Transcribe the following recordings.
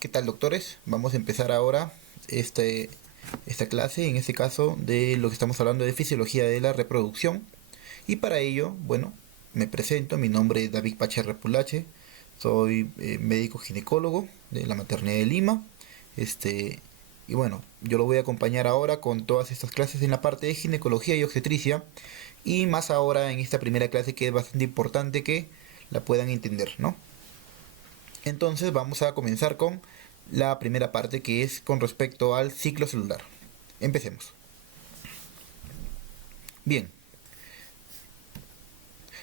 ¿Qué tal, doctores? Vamos a empezar ahora esta clase, en este caso de lo que estamos hablando de fisiología de la reproducción. Y para ello, bueno, me presento, mi nombre es David Pacher Repulache, soy médico ginecólogo de la maternidad de Lima. Y bueno, yo lo voy a acompañar ahora con todas estas clases en la parte de ginecología y obstetricia, y más ahora en esta primera clase que es bastante importante que la puedan entender, ¿no? Entonces vamos a comenzar con la primera parte, que es con respecto al ciclo celular. Empecemos. Bien,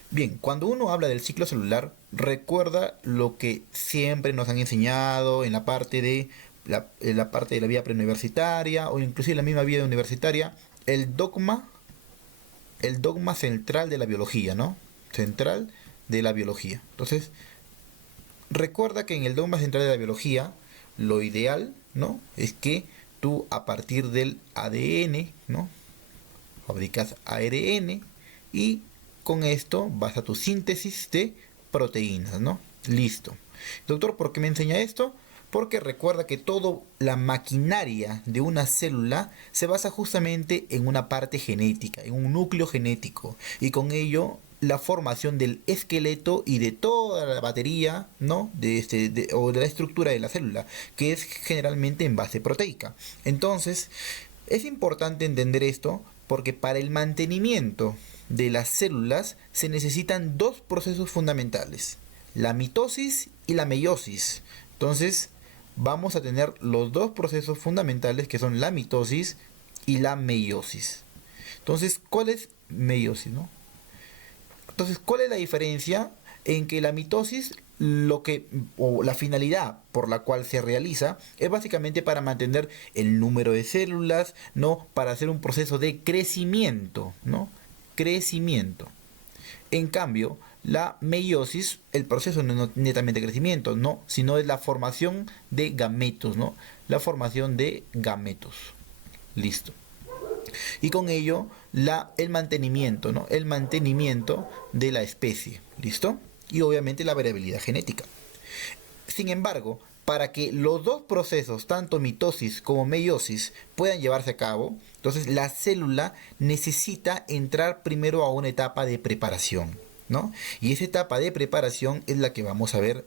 bien, cuando uno habla del ciclo celular, recuerda lo que siempre nos han enseñado en la parte de la parte de la vida preuniversitaria o inclusive la misma vida universitaria, el dogma central de la biología, ¿no? Central de la biología. Entonces, recuerda que en el dogma central de la biología, lo ideal, ¿no? Es que tú a partir del ADN, ¿no? Fabricas ARN y con esto vas a tu síntesis de proteínas, ¿no? Listo. Doctor, ¿por qué me enseña esto? Porque recuerda que toda la maquinaria de una célula se basa justamente en una parte genética, en un núcleo genético, y con ello la formación del esqueleto y de toda la batería, ¿no? O de la estructura de la célula, que es generalmente en base proteica. Entonces, es importante entender esto porque para el mantenimiento de las células se necesitan dos procesos fundamentales: la mitosis y la meiosis. Entonces, vamos a tener los dos procesos fundamentales, que son la mitosis y la meiosis. Entonces, ¿cuál es meiosis, no? Entonces, ¿cuál es la diferencia? En que la mitosis, o la finalidad por la cual se realiza, es básicamente para mantener el número de células, ¿no? Para hacer un proceso de crecimiento, ¿no? Crecimiento. En cambio, la meiosis, el proceso no es netamente crecimiento, no, sino es la formación de gametos, ¿no? La formación de gametos. Listo. Y con ello el mantenimiento, ¿no? El mantenimiento de la especie. ¿Listo? Y obviamente la variabilidad genética. Sin embargo, para que los dos procesos, tanto mitosis como meiosis, puedan llevarse a cabo, entonces la célula necesita entrar primero a una etapa de preparación, ¿no? Y esa etapa de preparación es la que vamos a ver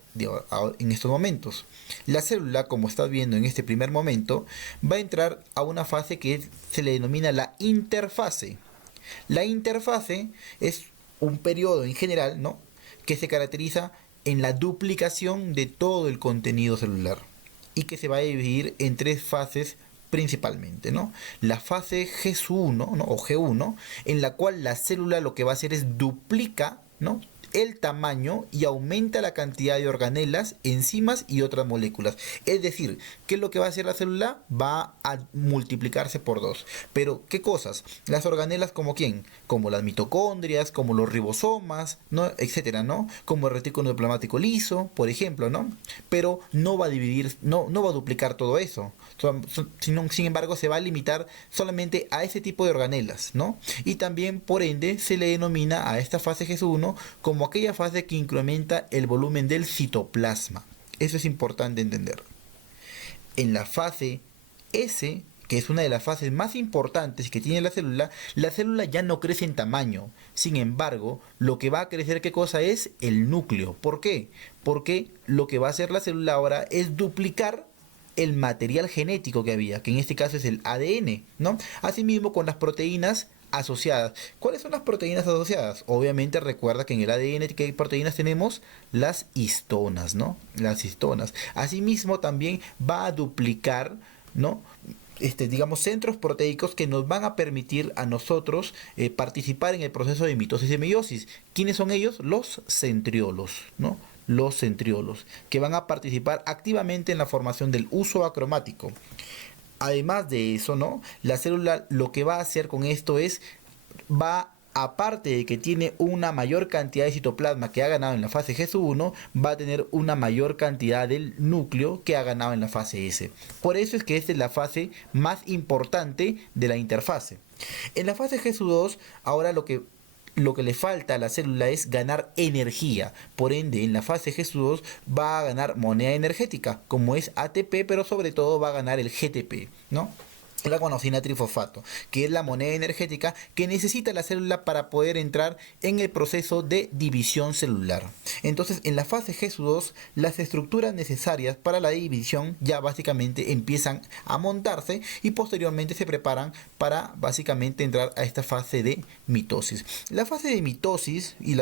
en estos momentos. La célula, como estás viendo en este primer momento, va a entrar a una fase que se le denomina la interfase. La interfase es un periodo en general, ¿no?, que se caracteriza en la duplicación de todo el contenido celular y que se va a dividir en tres fases principalmente, ¿no? La fase G1, ¿no? O G1, en la cual la célula lo que va a hacer es duplica, ¿no?, el tamaño y aumenta la cantidad de organelas, enzimas y otras moléculas. Es decir, ¿qué es lo que va a hacer la célula? Va a multiplicarse por dos. Pero, ¿qué cosas? Las organelas, ¿como quién? Como las mitocondrias, como los ribosomas, ¿no? Etcétera, ¿no? Como el retículo endoplasmático liso, por ejemplo, ¿no? Pero no va a dividir, no va a duplicar todo eso. Sin embargo, se va a limitar solamente a ese tipo de organelas, ¿no? Y también, por ende, se le denomina a esta fase G1 como aquella fase que incrementa el volumen del citoplasma. Eso es importante entender. En la fase S, que es una de las fases más importantes que tiene la célula ya no crece en tamaño. Sin embargo, lo que va a crecer, ¿qué cosa es? El núcleo. ¿Por qué? Porque lo que va a hacer la célula ahora es duplicar el material genético que había, que en este caso es el ADN, ¿no? Asimismo, con las proteínas asociadas. ¿Cuáles son las proteínas asociadas? Obviamente recuerda que en el ADN, ¿qué proteínas tenemos? Las histonas, ¿no? Las histonas. Asimismo también va a duplicar, ¿no?, digamos, centros proteicos que nos van a permitir a nosotros participar en el proceso de mitosis y meiosis. ¿Quiénes son ellos? Los centriolos, ¿no? Los centriolos, que van a participar activamente en la formación del uso acromático. Además de eso, ¿no?, la célula lo que va a hacer con esto es, aparte de que tiene una mayor cantidad de citoplasma que ha ganado en la fase G1, va a tener una mayor cantidad del núcleo que ha ganado en la fase S. Por eso es que esta es la fase más importante de la interfase. En la fase G2, ahora lo que le falta a la célula es ganar energía. Por ende, en la fase G2 va a ganar moneda energética, como es ATP, pero sobre todo va a ganar el GTP, ¿no? La guanosina trifosfato, que es la moneda energética que necesita la célula para poder entrar en el proceso de división celular. Entonces, en la fase G2, las estructuras necesarias para la división ya básicamente empiezan a montarse y posteriormente se preparan para básicamente entrar a esta fase de mitosis. La fase de mitosis y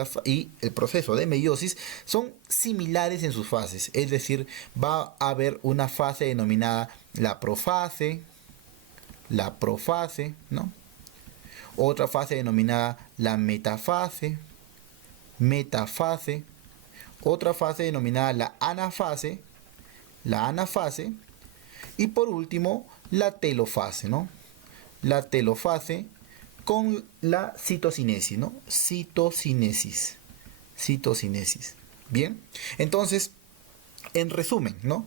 el proceso de meiosis son similares en sus fases, es decir, va a haber una fase denominada la profase, ¿no? Otra fase denominada la metafase, otra fase denominada la anafase, y por último la telofase, ¿no? La telofase con la citocinesis, ¿no? Citocinesis. Bien, entonces, en resumen, ¿no?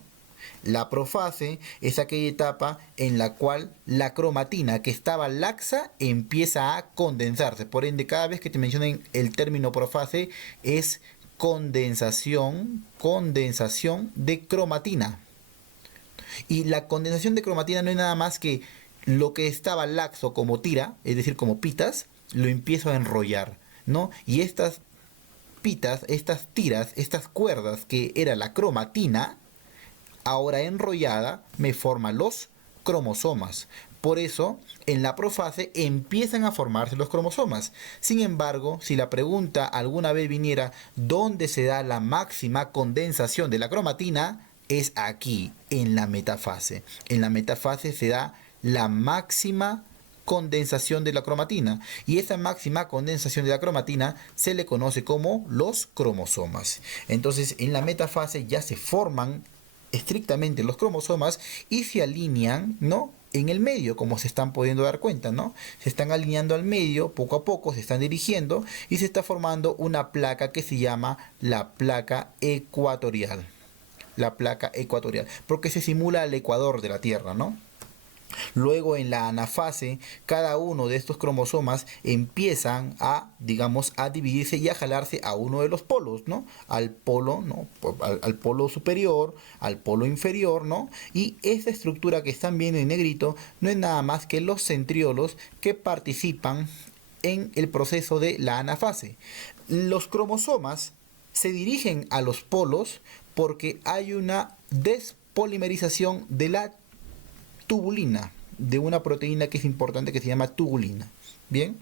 La profase es aquella etapa en la cual la cromatina que estaba laxa empieza a condensarse. Por ende, cada vez que te mencionen el término profase es condensación de cromatina. Y la condensación de cromatina no es nada más que lo que estaba laxo como tira, es decir, como pitas, lo empiezo a enrollar, ¿no? Y estas pitas, estas tiras, estas cuerdas que era la cromatina, ahora enrollada, me forma los cromosomas. Por eso, en la profase empiezan a formarse los cromosomas. Sin embargo, si la pregunta alguna vez viniera ¿dónde se da la máxima condensación de la cromatina? Es aquí, en la metafase. En la metafase se da la máxima condensación de la cromatina. Y esa máxima condensación de la cromatina se le conoce como los cromosomas. Entonces, en la metafase ya se forman estrictamente los cromosomas y se alinean, ¿no? En el medio, como se están pudiendo dar cuenta, ¿no? Se están alineando al medio, poco a poco se están dirigiendo y se está formando una placa que se llama la placa ecuatorial. La placa ecuatorial, porque se simula el ecuador de la Tierra, ¿no? Luego en la anafase, cada uno de estos cromosomas empiezan a, digamos, a dividirse y a jalarse a uno de los polos, ¿no? Al polo, ¿no? Al polo superior, al polo inferior, ¿no? Y esa estructura que están viendo en negrito no es nada más que los centriolos que participan en el proceso de la anafase. Los cromosomas se dirigen a los polos porque hay una despolimerización de la tubulina, de una proteína que es importante que se llama tubulina. Bien,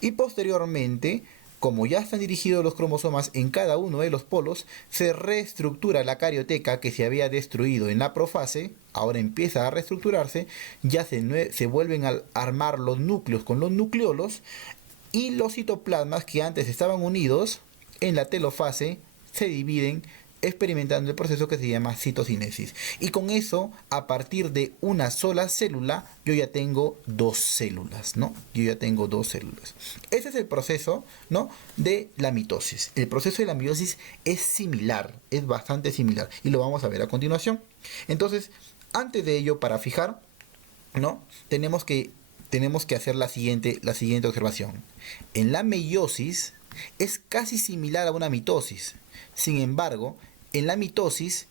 y posteriormente, como ya están dirigidos los cromosomas en cada uno de los polos, se reestructura la carioteca que se había destruido en la profase, ahora empieza a reestructurarse, ya se vuelven a armar los núcleos con los nucleolos y los citoplasmas que antes estaban unidos en la telofase se dividen experimentando el proceso que se llama citocinesis. Y con eso, a partir de una sola célula, yo ya tengo dos células, ¿no? Ese es el proceso, ¿no? De la mitosis. El proceso de la mitosis es similar, es bastante similar. Y lo vamos a ver a continuación. Entonces, antes de ello, para fijar, ¿no? Tenemos que hacer la siguiente observación. En la meiosis es casi similar a una mitosis. Sin embargo, en la mitosis,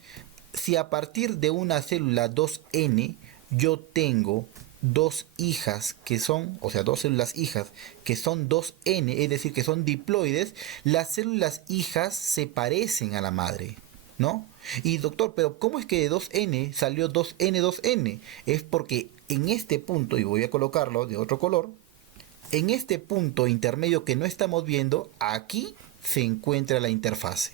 si a partir de una célula 2N yo tengo dos hijas que son, o sea, dos células hijas que son 2N, es decir, que son diploides, las células hijas se parecen a la madre, ¿no? Y doctor, pero ¿cómo es que de 2N salió 2N? Es porque en este punto, y voy a colocarlo de otro color, en este punto intermedio que no estamos viendo, aquí se encuentra la interfase.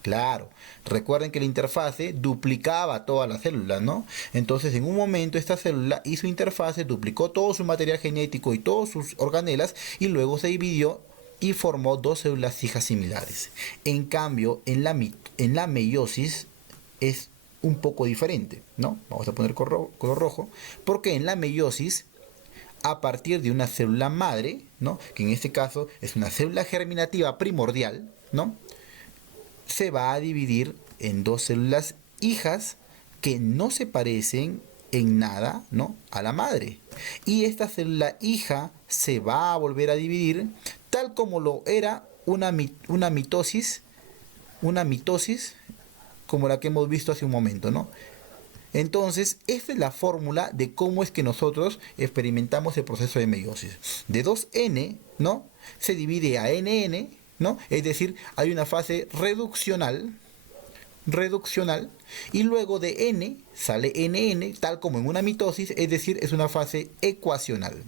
Claro, recuerden que la interfase duplicaba todas las células, ¿no? Entonces, en un momento esta célula hizo interfase, duplicó todo su material genético y todas sus organelas y luego se dividió y formó dos células hijas similares. En cambio, en la meiosis es un poco diferente, ¿no? Vamos a poner color rojo, porque en la meiosis, a partir de una célula madre, ¿no? Que en este caso es una célula germinativa primordial, ¿no? Se va a dividir en dos células hijas que no se parecen en nada, ¿no? A la madre. Y esta célula hija se va a volver a dividir tal como lo era una mitosis como la que hemos visto hace un momento, ¿no? Entonces, esta es la fórmula de cómo es que nosotros experimentamos el proceso de meiosis. De 2n, ¿no? Se divide a nn, ¿no? Es decir, hay una fase reduccional, y luego de n sale nn, tal como en una mitosis, es decir, es una fase ecuacional.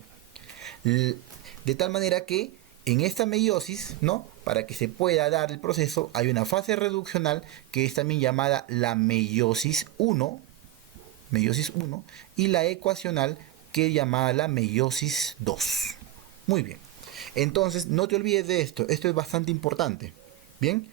De tal manera que en esta meiosis, ¿no? Para que se pueda dar el proceso, hay una fase reduccional que es también llamada la meiosis 1, y la ecuacional que es llamada la meiosis 2. Muy bien. Entonces, no te olvides de esto. Esto es bastante importante. ¿Bien?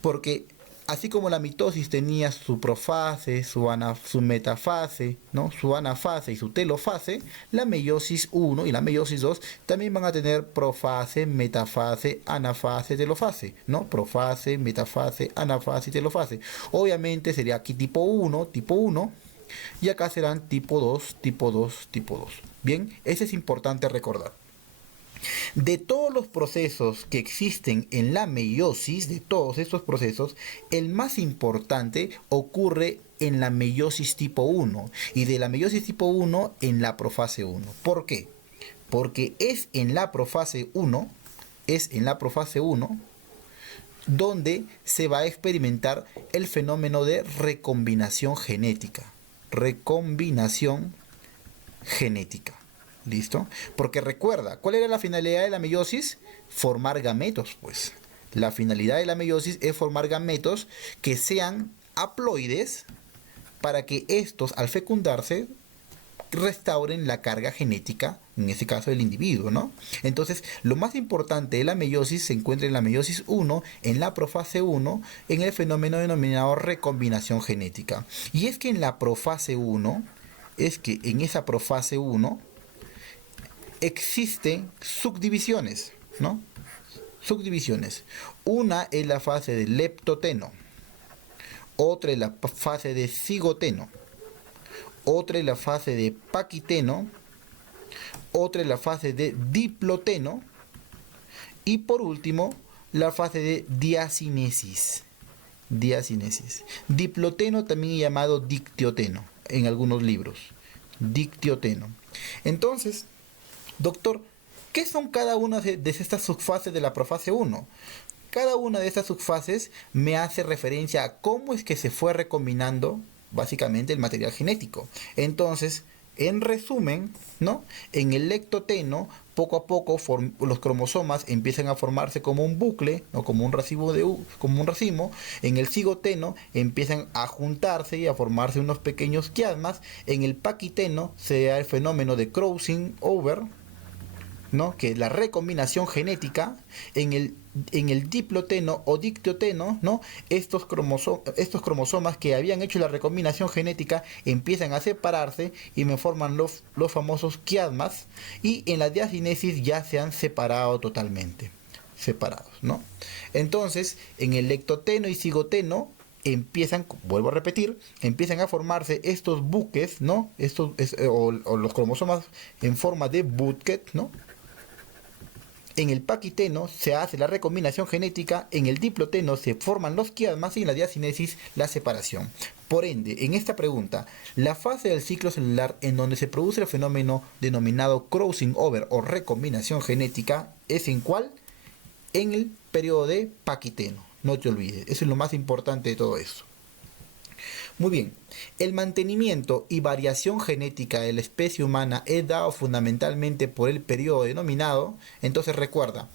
Porque así como la mitosis tenía su profase, su metafase, ¿no? Su anafase y su telofase, la meiosis 1 y la meiosis 2 también van a tener profase, metafase, anafase, telofase, ¿no? Profase, metafase, anafase y telofase. Obviamente sería aquí tipo 1, y acá serán tipo 2, tipo 2, tipo 2. Bien, eso es importante recordar. De todos los procesos que existen en la meiosis, de todos estos procesos, el más importante ocurre en la meiosis tipo 1 y de la meiosis tipo 1 en la profase 1. ¿Por qué? Porque es en la profase 1, donde se va a experimentar el fenómeno de recombinación genética. ¿Listo? Porque recuerda, ¿cuál era la finalidad de la meiosis? Formar gametos, pues. La finalidad de la meiosis es formar gametos que sean haploides para que estos, al fecundarse, restauren la carga genética, en este caso del individuo, ¿no? Entonces, lo más importante de la meiosis se encuentra en la meiosis 1, en la profase 1, en el fenómeno denominado recombinación genética. Y es que en esa profase 1, existen subdivisiones, ¿no? Subdivisiones. Una es la fase de leptoteno, otra es la fase de cigoteno, otra es la fase de paquiteno, otra es la fase de diploteno y por último la fase de diacinesis. Diploteno también llamado dictioteno en algunos libros. Dictioteno. Entonces, doctor, ¿qué son cada una de estas subfases de la profase 1? Cada una de estas subfases me hace referencia a cómo es que se fue recombinando básicamente el material genético. Entonces, en resumen, ¿no? En el lectoteno, poco a poco los cromosomas empiezan a formarse como un bucle, ¿no? Como un racimo. En el cigoteno empiezan a juntarse y a formarse unos pequeños quiasmas. En el paquiteno se da el fenómeno de crossing over, ¿no? Que es la recombinación genética. En el diploteno o dictioteno, ¿no? Estos cromosomas que habían hecho la recombinación genética empiezan a separarse y me forman los famosos quiasmas, y en la diacinesis ya se han separado totalmente, separados, ¿no? Entonces, en el lectoteno y cigoteno empiezan, vuelvo a repetir, empiezan a formarse estos buques, ¿no? O los cromosomas en forma de bucket, ¿no? En el paquiteno se hace la recombinación genética, en el diploteno se forman los quiasmas y en la diacinesis la separación. Por ende, en esta pregunta, la fase del ciclo celular en donde se produce el fenómeno denominado crossing over o recombinación genética, ¿es en cuál? En el periodo de paquiteno. No te olvides, eso es lo más importante de todo eso. Muy bien, el mantenimiento y variación genética de la especie humana es dado fundamentalmente por el periodo denominado. Entonces recuerda,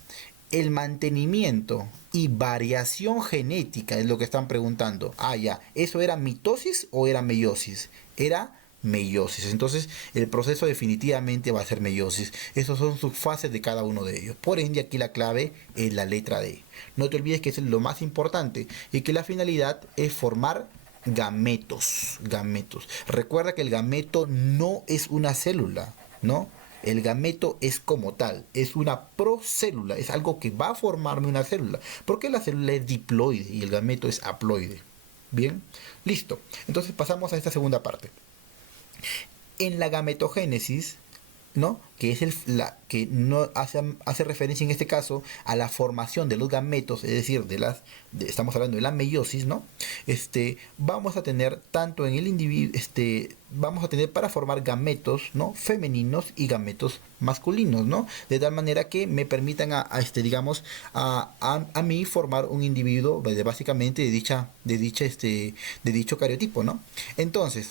el mantenimiento y variación genética es lo que están preguntando. Ah, ya, ¿eso era mitosis o era meiosis? Era meiosis. Entonces el proceso definitivamente va a ser meiosis. Esas son subfases de cada uno de ellos. Por ende, aquí la clave es la letra D. No te olvides que eso es lo más importante y que la finalidad es formar gametos. Recuerda que el gameto no es una célula, ¿no? El gameto es como tal, es una procélula, es algo que va a formarme una célula, porque la célula es diploide y el gameto es haploide. Bien, listo. Entonces pasamos a esta segunda parte. En la gametogénesis, ¿no? Que es que no hace referencia en este caso a la formación de los gametos, es decir, estamos hablando de la meiosis, ¿no? Vamos a tener tanto en el individuo, vamos a tener para formar gametos, ¿no? Femeninos y gametos masculinos, ¿no? De tal manera que me permitan digamos, a mí formar un individuo básicamente de dicho cariotipo, ¿no? Entonces,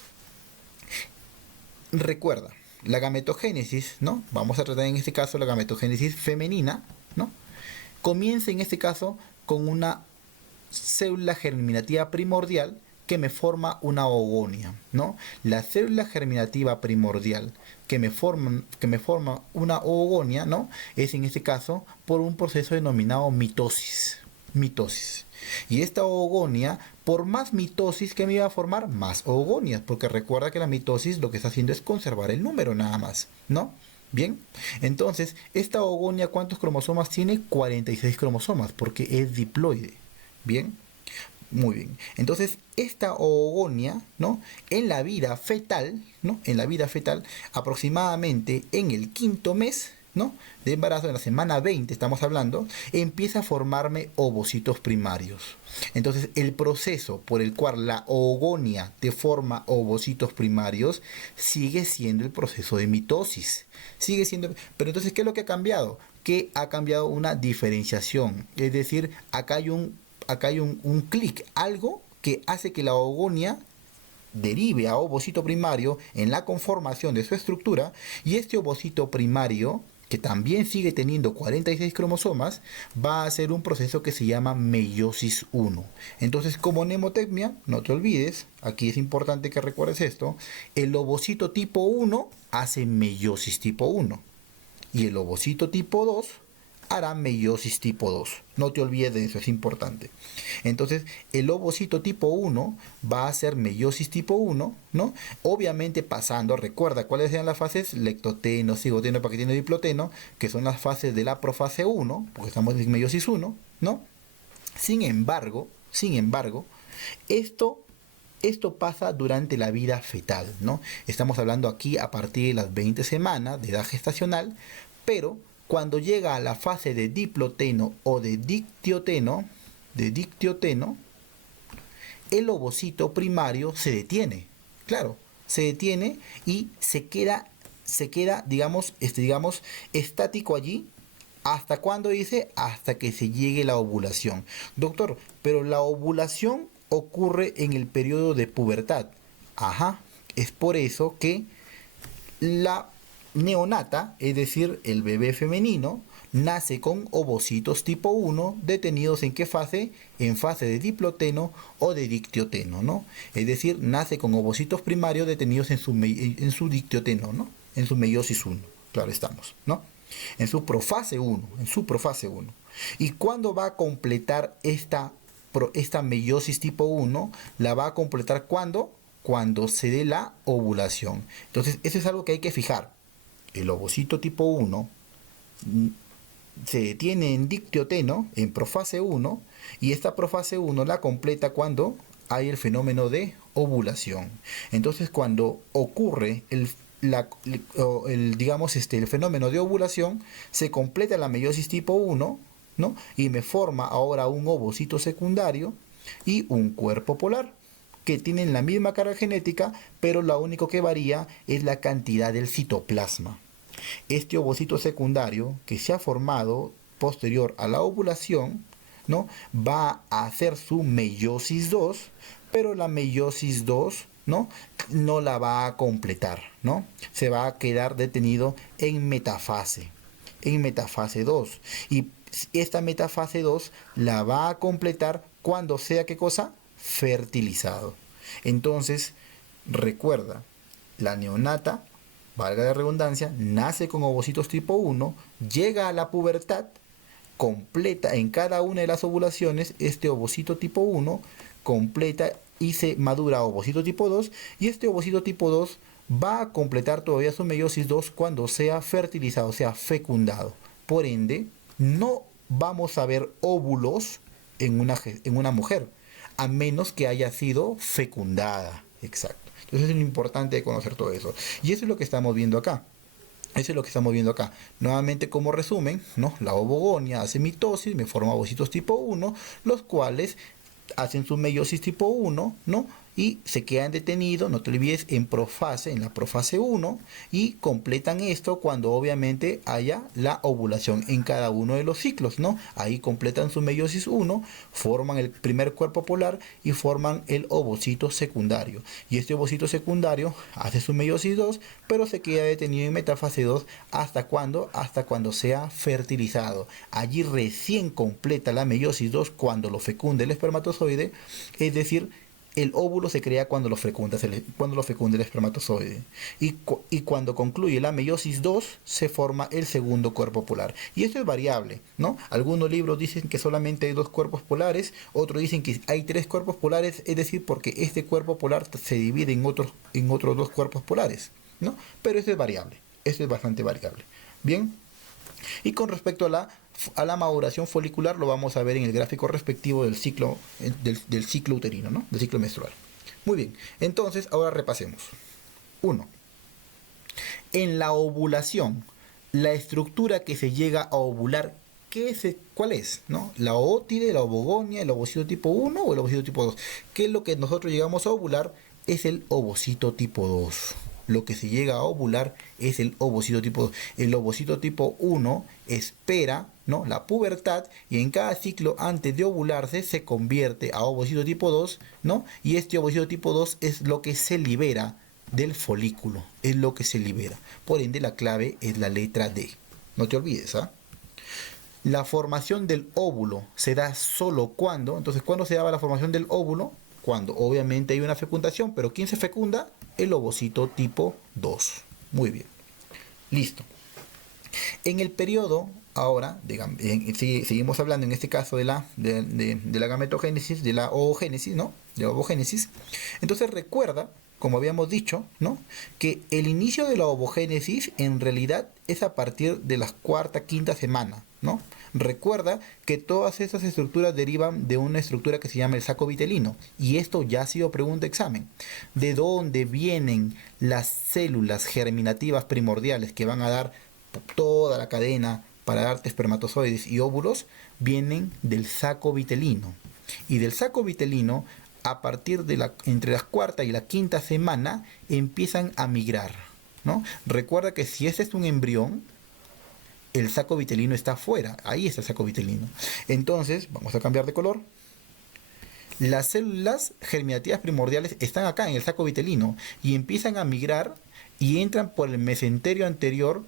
recuerda, la gametogénesis, ¿no? Vamos a tratar en este caso la gametogénesis femenina, ¿no? Comienza en este caso con una célula germinativa primordial que me forma una oogonia, ¿no? La célula germinativa primordial que me forma una oogonia, ¿no? Es en este caso por un proceso denominado mitosis. Mitosis. Y esta oogonia, por más mitosis que me iba a formar, más oogonias, porque recuerda que la mitosis lo que está haciendo es conservar el número nada más, ¿no? Bien, entonces, esta oogonia, ¿cuántos cromosomas tiene? 46 cromosomas, porque es diploide. Bien, muy bien. Entonces, esta oogonia, ¿no? En la vida fetal, ¿no? En la vida fetal, aproximadamente en el quinto mes, ¿no? De embarazo, en la semana 20 estamos hablando, empieza a formarme ovocitos primarios. Entonces, el proceso por el cual la oogonia te forma ovocitos primarios sigue siendo el proceso de mitosis. Sigue siendo, pero entonces, ¿qué es lo que ha cambiado? Que ha cambiado una diferenciación. Es decir, acá hay un clic, algo que hace que la oogonia derive a ovocito primario en la conformación de su estructura, y este ovocito primario, que también sigue teniendo 46 cromosomas, va a hacer un proceso que se llama meiosis 1. Entonces, como mnemotecnia, no te olvides, aquí es importante que recuerdes esto, el ovocito tipo 1 hace meiosis tipo 1 y el ovocito tipo 2 hará meiosis tipo 2. No te olvides de eso, es importante. Entonces, el ovocito tipo 1 va a hacer meiosis tipo 1, ¿no? Obviamente pasando, recuerda cuáles eran las fases: lectoteno, cigoteno, paquetino, diploteno, que son las fases de la profase 1, porque estamos en meiosis 1, ¿no? Sin embargo, esto pasa durante la vida fetal, ¿no? Estamos hablando aquí a partir de las 20 semanas de edad gestacional, pero cuando llega a la fase de diploteno o de dictioteno, el ovocito primario se detiene. Claro, se detiene y se queda, digamos, estático allí. ¿Hasta cuándo dice? Hasta que se llegue la ovulación. Doctor, pero la ovulación ocurre en el periodo de pubertad. Ajá, es por eso que la neonata, es decir, el bebé femenino, nace con ovocitos tipo 1 detenidos ¿en qué fase? En fase de diploteno o de dictioteno, ¿no? Es decir, nace con ovocitos primarios detenidos en su dictioteno, ¿no? En su meiosis 1. Claro, estamos, ¿no? En su profase 1. ¿Y cuándo va a completar esta meiosis tipo 1? La va a completar cuando se dé la ovulación. Entonces, eso es algo que hay que fijar. El ovocito tipo 1 se detiene en dictioteno, en profase 1, y esta profase 1 la completa cuando hay el fenómeno de ovulación. Entonces, cuando ocurre el fenómeno de ovulación, se completa la meiosis tipo 1, ¿no? Y me forma ahora un ovocito secundario y un cuerpo polar, que tienen la misma carga genética, pero lo único que varía es la cantidad del citoplasma. Este ovocito secundario que se ha formado posterior a la ovulación, ¿no? Va a hacer su meiosis 2, pero la meiosis 2, ¿no? No la va a completar, ¿no? Se va a quedar detenido en metafase 2. Y esta metafase 2 la va a completar cuando sea, ¿qué cosa? Fertilizado. Entonces, recuerda, la neonata, valga la redundancia, nace con ovocitos tipo 1, llega a la pubertad, completa en cada una de las ovulaciones este ovocito tipo 1, completa y se madura ovocito tipo 2, y este ovocito tipo 2 va a completar todavía su meiosis 2 cuando sea fertilizado, sea fecundado. Por ende, no vamos a ver óvulos en una mujer, a menos que haya sido fecundada. Exacto. Entonces es lo importante de conocer todo eso. Y eso es lo que estamos viendo acá. Eso es lo que estamos viendo acá. Nuevamente, como resumen, ¿no? La ovogonia hace mitosis, me forma ovocitos tipo 1, los cuales hacen su meiosis tipo 1, ¿no? Y se quedan detenidos, no te olvides, en profase, en la profase 1, y completan esto cuando obviamente haya la ovulación en cada uno de los ciclos, ¿no? Ahí completan su meiosis 1, forman el primer cuerpo polar y forman el ovocito secundario. Y este ovocito secundario hace su meiosis 2, pero se queda detenido en metafase 2 ¿hasta cuándo? Hasta cuando sea fertilizado. Allí recién completa la meiosis 2 cuando lo fecunde el espermatozoide, es decir, el óvulo se crea cuando lo fecunda el espermatozoide. Y cuando concluye la meiosis 2, se forma el segundo cuerpo polar. Y esto es variable, ¿no? Algunos libros dicen que solamente hay 2 cuerpos polares, otros dicen que hay 3 cuerpos polares, es decir, porque este cuerpo polar se divide en otros 2 cuerpos polares, ¿no? Pero esto es variable, esto es bastante variable. Bien, y con respecto a la maduración folicular, lo vamos a ver en el gráfico respectivo del ciclo, del ciclo uterino, ¿no? Del ciclo menstrual. Muy bien, entonces ahora repasemos. 1. En la ovulación, la estructura que se llega a ovular, ¿cuál es? ¿No? ¿La ootide, la ovogonia, el ovocito tipo 1 o el ovocito tipo 2? ¿Qué es lo que nosotros llegamos a ovular? Es el ovocito tipo 2. Lo que se llega a ovular es el ovocito tipo 2. El ovocito tipo 1 espera, ¿no?, la pubertad, y en cada ciclo antes de ovularse se convierte a ovocito tipo 2, ¿no? Y este ovocito tipo 2 es lo que se libera del folículo, es lo que se libera. Por ende, la clave es la letra D. No te olvides, ¿ah? La formación del óvulo se da solo cuando, entonces, ¿cuándo se daba la formación del óvulo? Cuando obviamente hay una fecundación, pero ¿quién se fecunda? El ovocito tipo 2. Muy bien. Listo. En el periodo, ahora, seguimos hablando en este caso de la gametogénesis, de la oogénesis, ¿no? De la ovogénesis. Entonces recuerda, como habíamos dicho, ¿no?, que el inicio de la ovogénesis en realidad es a partir de la cuarta, quinta semana, ¿no? Recuerda que todas estas estructuras derivan de una estructura que se llama el saco vitelino, y esto ya ha sido pregunta de examen. ¿De dónde vienen las células germinativas primordiales que van a dar toda la cadena para darte espermatozoides y óvulos? Vienen del saco vitelino. Y del saco vitelino, a partir de entre la cuarta y la quinta semana, empiezan a migrar, ¿no? Recuerda que si ese es un embrión, el saco vitelino está afuera, ahí está el saco vitelino. Entonces, vamos a cambiar de color. Las células germinativas primordiales están acá en el saco vitelino y empiezan a migrar y entran por el mesenterio anterior,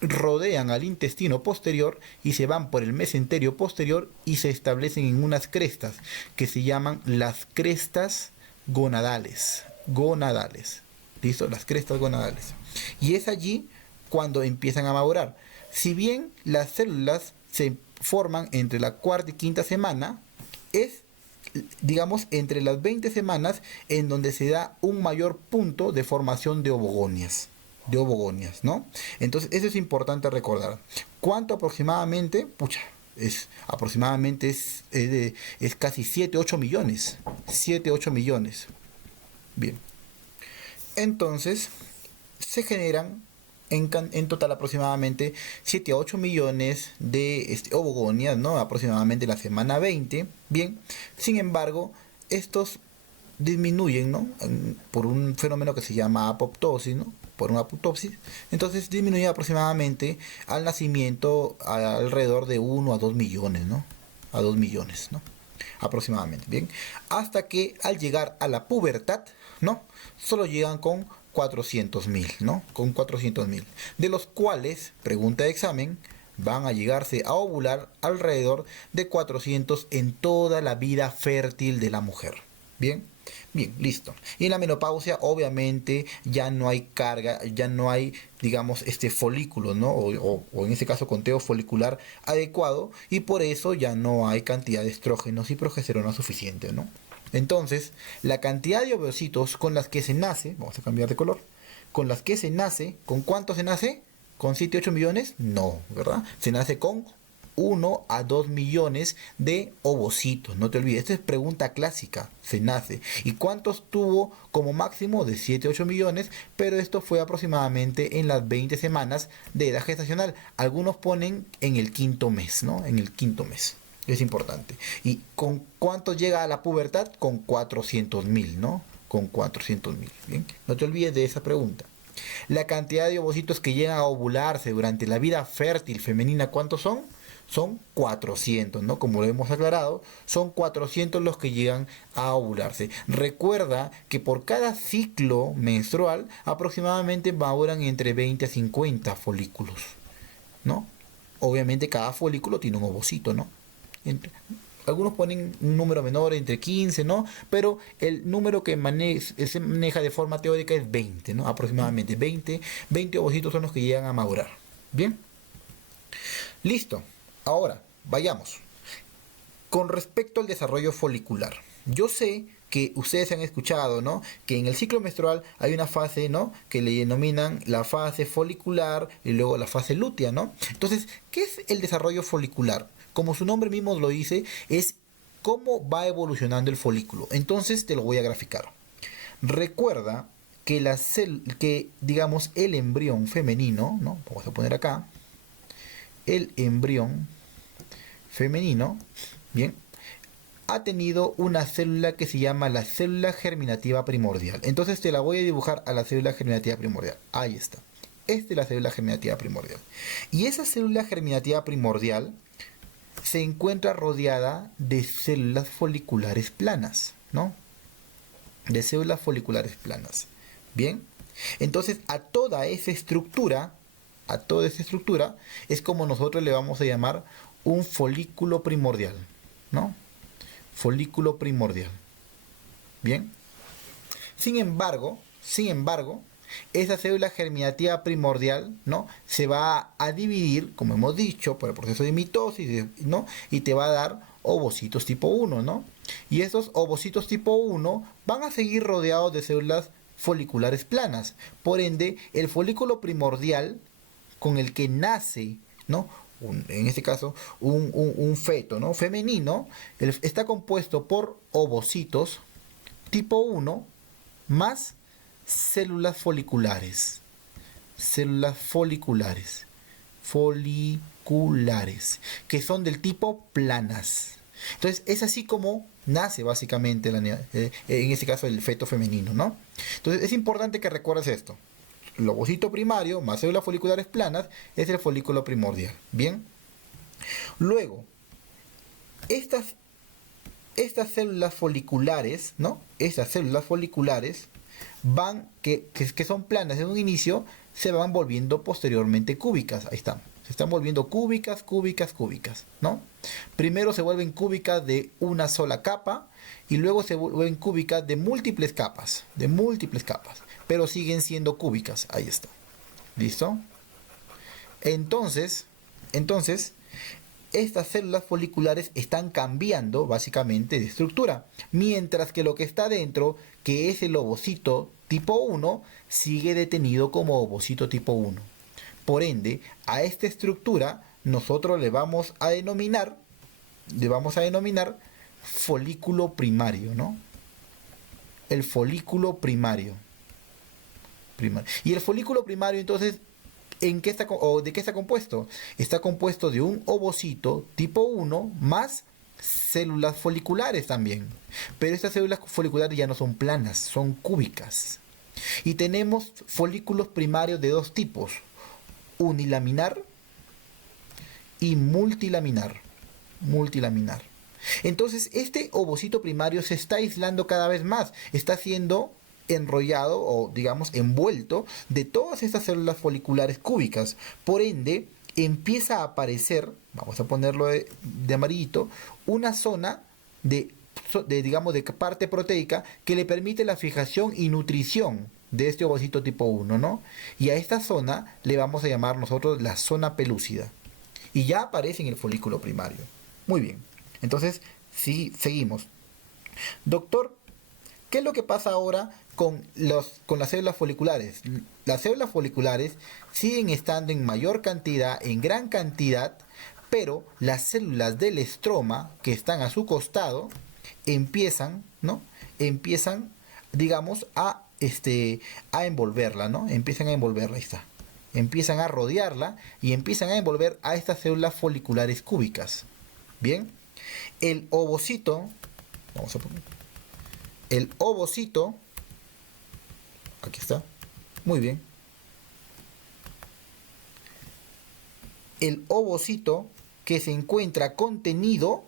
rodean al intestino posterior y se van por el mesenterio posterior y se establecen en unas crestas que se llaman las crestas gonadales. Gonadales. ¿Listo? Las crestas gonadales. Y es allí cuando empiezan a madurar. Si bien las células se forman entre la cuarta y quinta semana, es, digamos, entre las 20 semanas en donde se da un mayor punto de formación de ovogonias, ¿no? Entonces eso es importante recordar. ¿Cuánto aproximadamente? Pucha, aproximadamente es casi 7-8 millones. 7-8 millones. Bien. Entonces se generan en total aproximadamente 7 a 8 millones de ovogonias, ¿no? Aproximadamente la semana 20. Bien, sin embargo, estos disminuyen, ¿no?, por un fenómeno que se llama apoptosis, ¿no?, por una apoptosis. Entonces disminuye aproximadamente al nacimiento alrededor de 1 a 2 millones, ¿no? A 2 millones, ¿no? Aproximadamente, bien. Hasta que al llegar a la pubertad, ¿no?, solo llegan con 400.000, ¿no? Con 400.000. De los cuales, pregunta de examen, van a llegarse a ovular alrededor de 400 en toda la vida fértil de la mujer. Bien, bien, listo. Y en la menopausia, obviamente, ya no hay carga, ya no hay, digamos, folículo, ¿no? O en este caso, conteo folicular adecuado, y por eso ya no hay cantidad de estrógenos y progesterona suficiente, ¿no? Entonces, la cantidad de ovocitos con las que se nace, vamos a cambiar de color, con las que se nace, ¿con cuánto se nace? ¿Con 7-8 millones? No, ¿verdad? Se nace con 1 a 2 millones de ovocitos. No te olvides, esta es pregunta clásica, se nace. ¿Y cuántos tuvo como máximo? De 7 a 8 millones, pero esto fue aproximadamente en las 20 semanas de edad gestacional. Algunos ponen en el quinto mes, ¿no? En el quinto mes. Es importante. ¿Y con cuánto llega a la pubertad? Con 400.000, ¿no? Con 400.000. Bien, no te olvides de esa pregunta. La cantidad de ovocitos que llegan a ovularse durante la vida fértil femenina, ¿cuántos son? Son 400, ¿no? Como lo hemos aclarado, son 400 los que llegan a ovularse. Recuerda que por cada ciclo menstrual aproximadamente maduran entre 20 a 50 folículos, ¿no? Obviamente cada folículo tiene un ovocito, ¿no? Algunos ponen un número menor, entre 15, ¿no? Pero el número que se maneja de forma teórica es 20, ¿no? Aproximadamente 20 ovocitos son los que llegan a madurar. Bien. Listo. Ahora, vayamos. Con respecto al desarrollo folicular. Yo sé que ustedes han escuchado, ¿no? Que en el ciclo menstrual hay una fase, ¿no? Que le denominan la fase folicular y luego la fase lútea, ¿no? Entonces, ¿qué es el desarrollo folicular? Como su nombre mismo lo dice, es cómo va evolucionando el folículo. Entonces te lo voy a graficar. Recuerda que digamos, el embrión femenino, ¿no? Vamos a poner acá. El embrión femenino, bien, ha tenido una célula que se llama la célula germinativa primordial. Entonces te la voy a dibujar a la célula germinativa primordial. Ahí está. Esta es la célula germinativa primordial. Y esa célula germinativa primordial se encuentra rodeada de células foliculares planas, ¿no? De células foliculares planas. Bien. Entonces a toda esa estructura es como nosotros le vamos a llamar un folículo primordial, ¿no? Folículo primordial. Bien. Sin embargo, esa célula germinativa primordial, ¿no? Se va a dividir, como hemos dicho, por el proceso de mitosis, ¿no? Y te va a dar ovocitos tipo 1, ¿no? Y esos ovocitos tipo 1 van a seguir rodeados de células foliculares planas. Por ende, el folículo primordial con el que nace, ¿no? En este caso, un feto, ¿no? Femenino, está compuesto por ovocitos tipo 1 más células foliculares. Células foliculares. Foliculares. Que son del tipo planas. Entonces, es así como nace básicamente, en este caso, el feto femenino, ¿no? Entonces, es importante que recuerdes esto. El ovocito primario más células foliculares planas es el folículo primordial. Bien. Luego, estas células foliculares, ¿no? Estas células foliculares que son planas en un inicio, se van volviendo posteriormente cúbicas. Ahí están. Se están volviendo cúbicas, ¿no? Primero se vuelven cúbicas de una sola capa y luego se vuelven cúbicas de múltiples capas, pero siguen siendo cúbicas. Ahí está. ¿Listo? Entonces, estas células foliculares están cambiando básicamente de estructura, mientras que lo que está dentro, que es el ovocito tipo 1, sigue detenido como ovocito tipo 1. Por ende, a esta estructura nosotros le vamos a denominar folículo primario, ¿no? El folículo primario. Y el folículo primario, entonces, ¿de qué está compuesto? Está compuesto de un ovocito tipo 1 más células foliculares también. Pero estas células foliculares ya no son planas, son cúbicas. Y tenemos folículos primarios de dos tipos: unilaminar y multilaminar. Entonces, este ovocito primario se está aislando cada vez más, está siendo enrollado o digamos envuelto de todas estas células foliculares cúbicas. Por ende, empieza a aparecer, vamos a ponerlo de amarillito, una zona digamos de parte proteica que le permite la fijación y nutrición de este ovocito tipo 1, ¿no? Y a esta zona le vamos a llamar nosotros la zona pelúcida. Y ya aparece en el folículo primario. Muy bien. Entonces, sí, seguimos. Doctor, ¿qué es lo que pasa ahora con las células foliculares? Las células foliculares siguen estando en mayor cantidad, en gran cantidad, pero las células del estroma que están a su costado empiezan, ¿no? Empiezan, digamos, a envolverla, ¿no? Empiezan a envolverla, ahí está. Empiezan a rodearla y empiezan a envolver a estas células foliculares cúbicas. Bien, el ovocito, vamos a poner, el ovocito, aquí está, muy bien. El ovocito que se encuentra contenido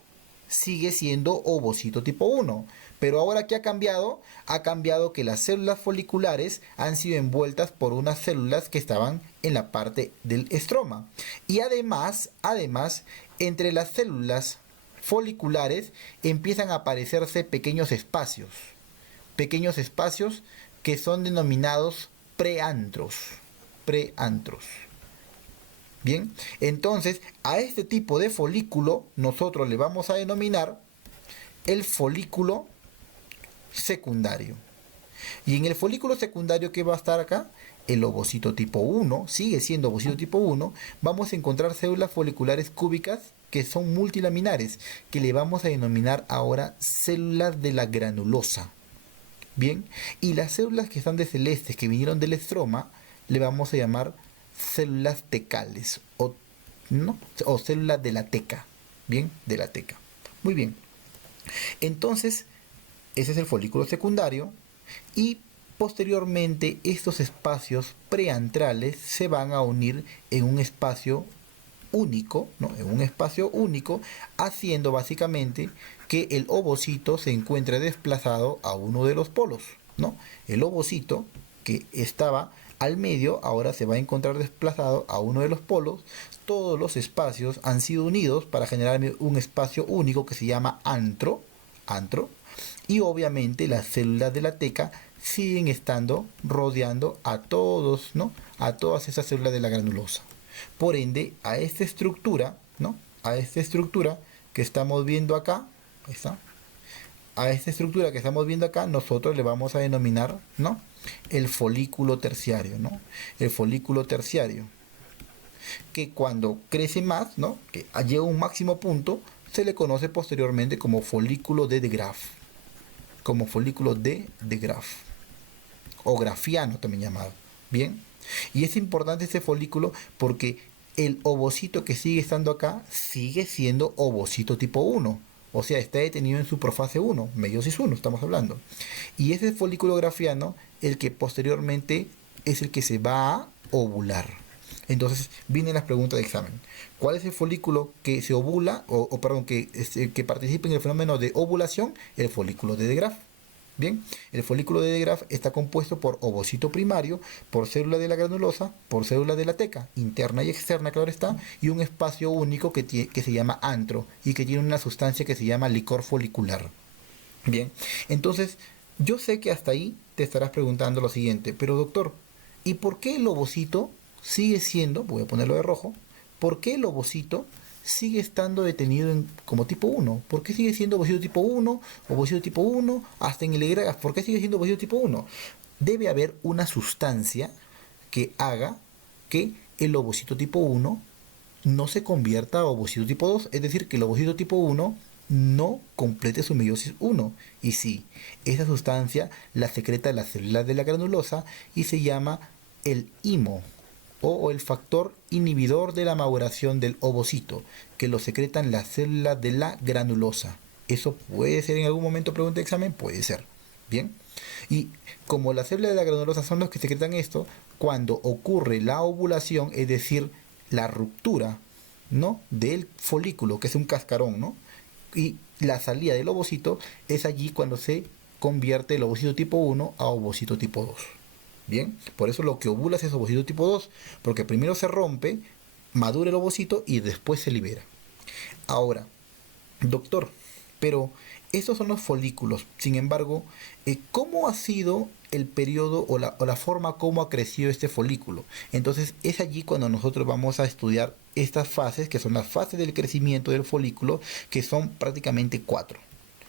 sigue siendo ovocito tipo 1. Pero ahora, ¿qué ha cambiado? Ha cambiado que las células foliculares han sido envueltas por unas células que estaban en la parte del estroma. Y además, entre las células foliculares empiezan a aparecerse pequeños espacios que son denominados preantros. Preantros. Bien, entonces a este tipo de folículo nosotros le vamos a denominar el folículo secundario. Y en el folículo secundario, ¿qué va a estar acá? El ovocito tipo 1, sigue siendo ovocito tipo 1. Vamos a encontrar células foliculares cúbicas que son multilaminares, que le vamos a denominar ahora células de la granulosa. Bien, y las células que están de celestes, que vinieron del estroma, le vamos a llamar células tecales ¿no? O células de la teca. Bien, de la teca. Muy bien. Entonces, ese es el folículo secundario y posteriormente estos espacios preantrales se van a unir en un espacio único, ¿no? En un espacio único, haciendo básicamente que el ovocito se encuentre desplazado a uno de los polos, ¿no? El ovocito que estaba al medio ahora se va a encontrar desplazado a uno de los polos. Todos los espacios han sido unidos para generar un espacio único que se llama antro, y obviamente las células de la teca siguen estando rodeando a todos, ¿no? A todas esas células de la granulosa. Por ende, a esta estructura, ¿no? A esta estructura que estamos viendo acá, ahí está. A esta estructura que estamos viendo acá, nosotros le vamos a denominar, ¿no? El folículo terciario, ¿no? El folículo terciario. Que cuando crece más, ¿no? Que llega a un máximo punto, se le conoce posteriormente como folículo de Graf. Como folículo de Graf. O grafiano también llamado. Bien. Y es importante este folículo porque el ovocito que sigue estando acá sigue siendo ovocito tipo 1. O sea, está detenido en su profase 1, meiosis 1 estamos hablando. Y ese folículo grafiano, el que posteriormente es el que se va a ovular. Entonces vienen las preguntas de examen. ¿Cuál es el folículo que se ovula, que participa en el fenómeno de ovulación? El folículo de Graf. Bien, el folículo de Graf está compuesto por ovocito primario, por célula de la granulosa, por célula de la teca, interna y externa, claro está, y un espacio único que se llama antro y que tiene una sustancia que se llama licor folicular. Bien, entonces yo sé que hasta ahí te estarás preguntando lo siguiente, pero doctor, ¿y por qué el ovocito sigue siendo, voy a ponerlo de rojo, por qué el ovocito sigue estando detenido como tipo 1? ¿Por qué sigue siendo ovocito tipo 1, ovocito tipo 1, hasta en el egregas? ¿Por qué sigue siendo ovocito tipo 1? Debe haber una sustancia que haga que el ovocito tipo 1 no se convierta a ovocito tipo 2, es decir, que el ovocito tipo 1 no complete su meiosis 1. Y sí, esa sustancia la secreta la célula de la granulosa y se llama el IMO, o el factor inhibidor de la maduración del ovocito, que lo secretan las células de la granulosa. ¿Eso puede ser en algún momento pregunta de examen? Puede ser. Bien. Y como las células de la granulosa son los que secretan esto, cuando ocurre la ovulación, es decir, la ruptura, ¿no?, del folículo, que es un cascarón, ¿no?, y la salida del ovocito, es allí cuando se convierte el ovocito tipo 1 a ovocito tipo 2. Bien, por eso lo que ovula es ovocito tipo 2, porque primero se rompe, madura el ovocito y después se libera. Ahora, doctor, pero estos son los folículos. Sin embargo, ¿cómo ha sido el periodo o la forma como ha crecido este folículo? Entonces es allí cuando nosotros vamos a estudiar estas fases, que son las fases del crecimiento del folículo, que son prácticamente 4.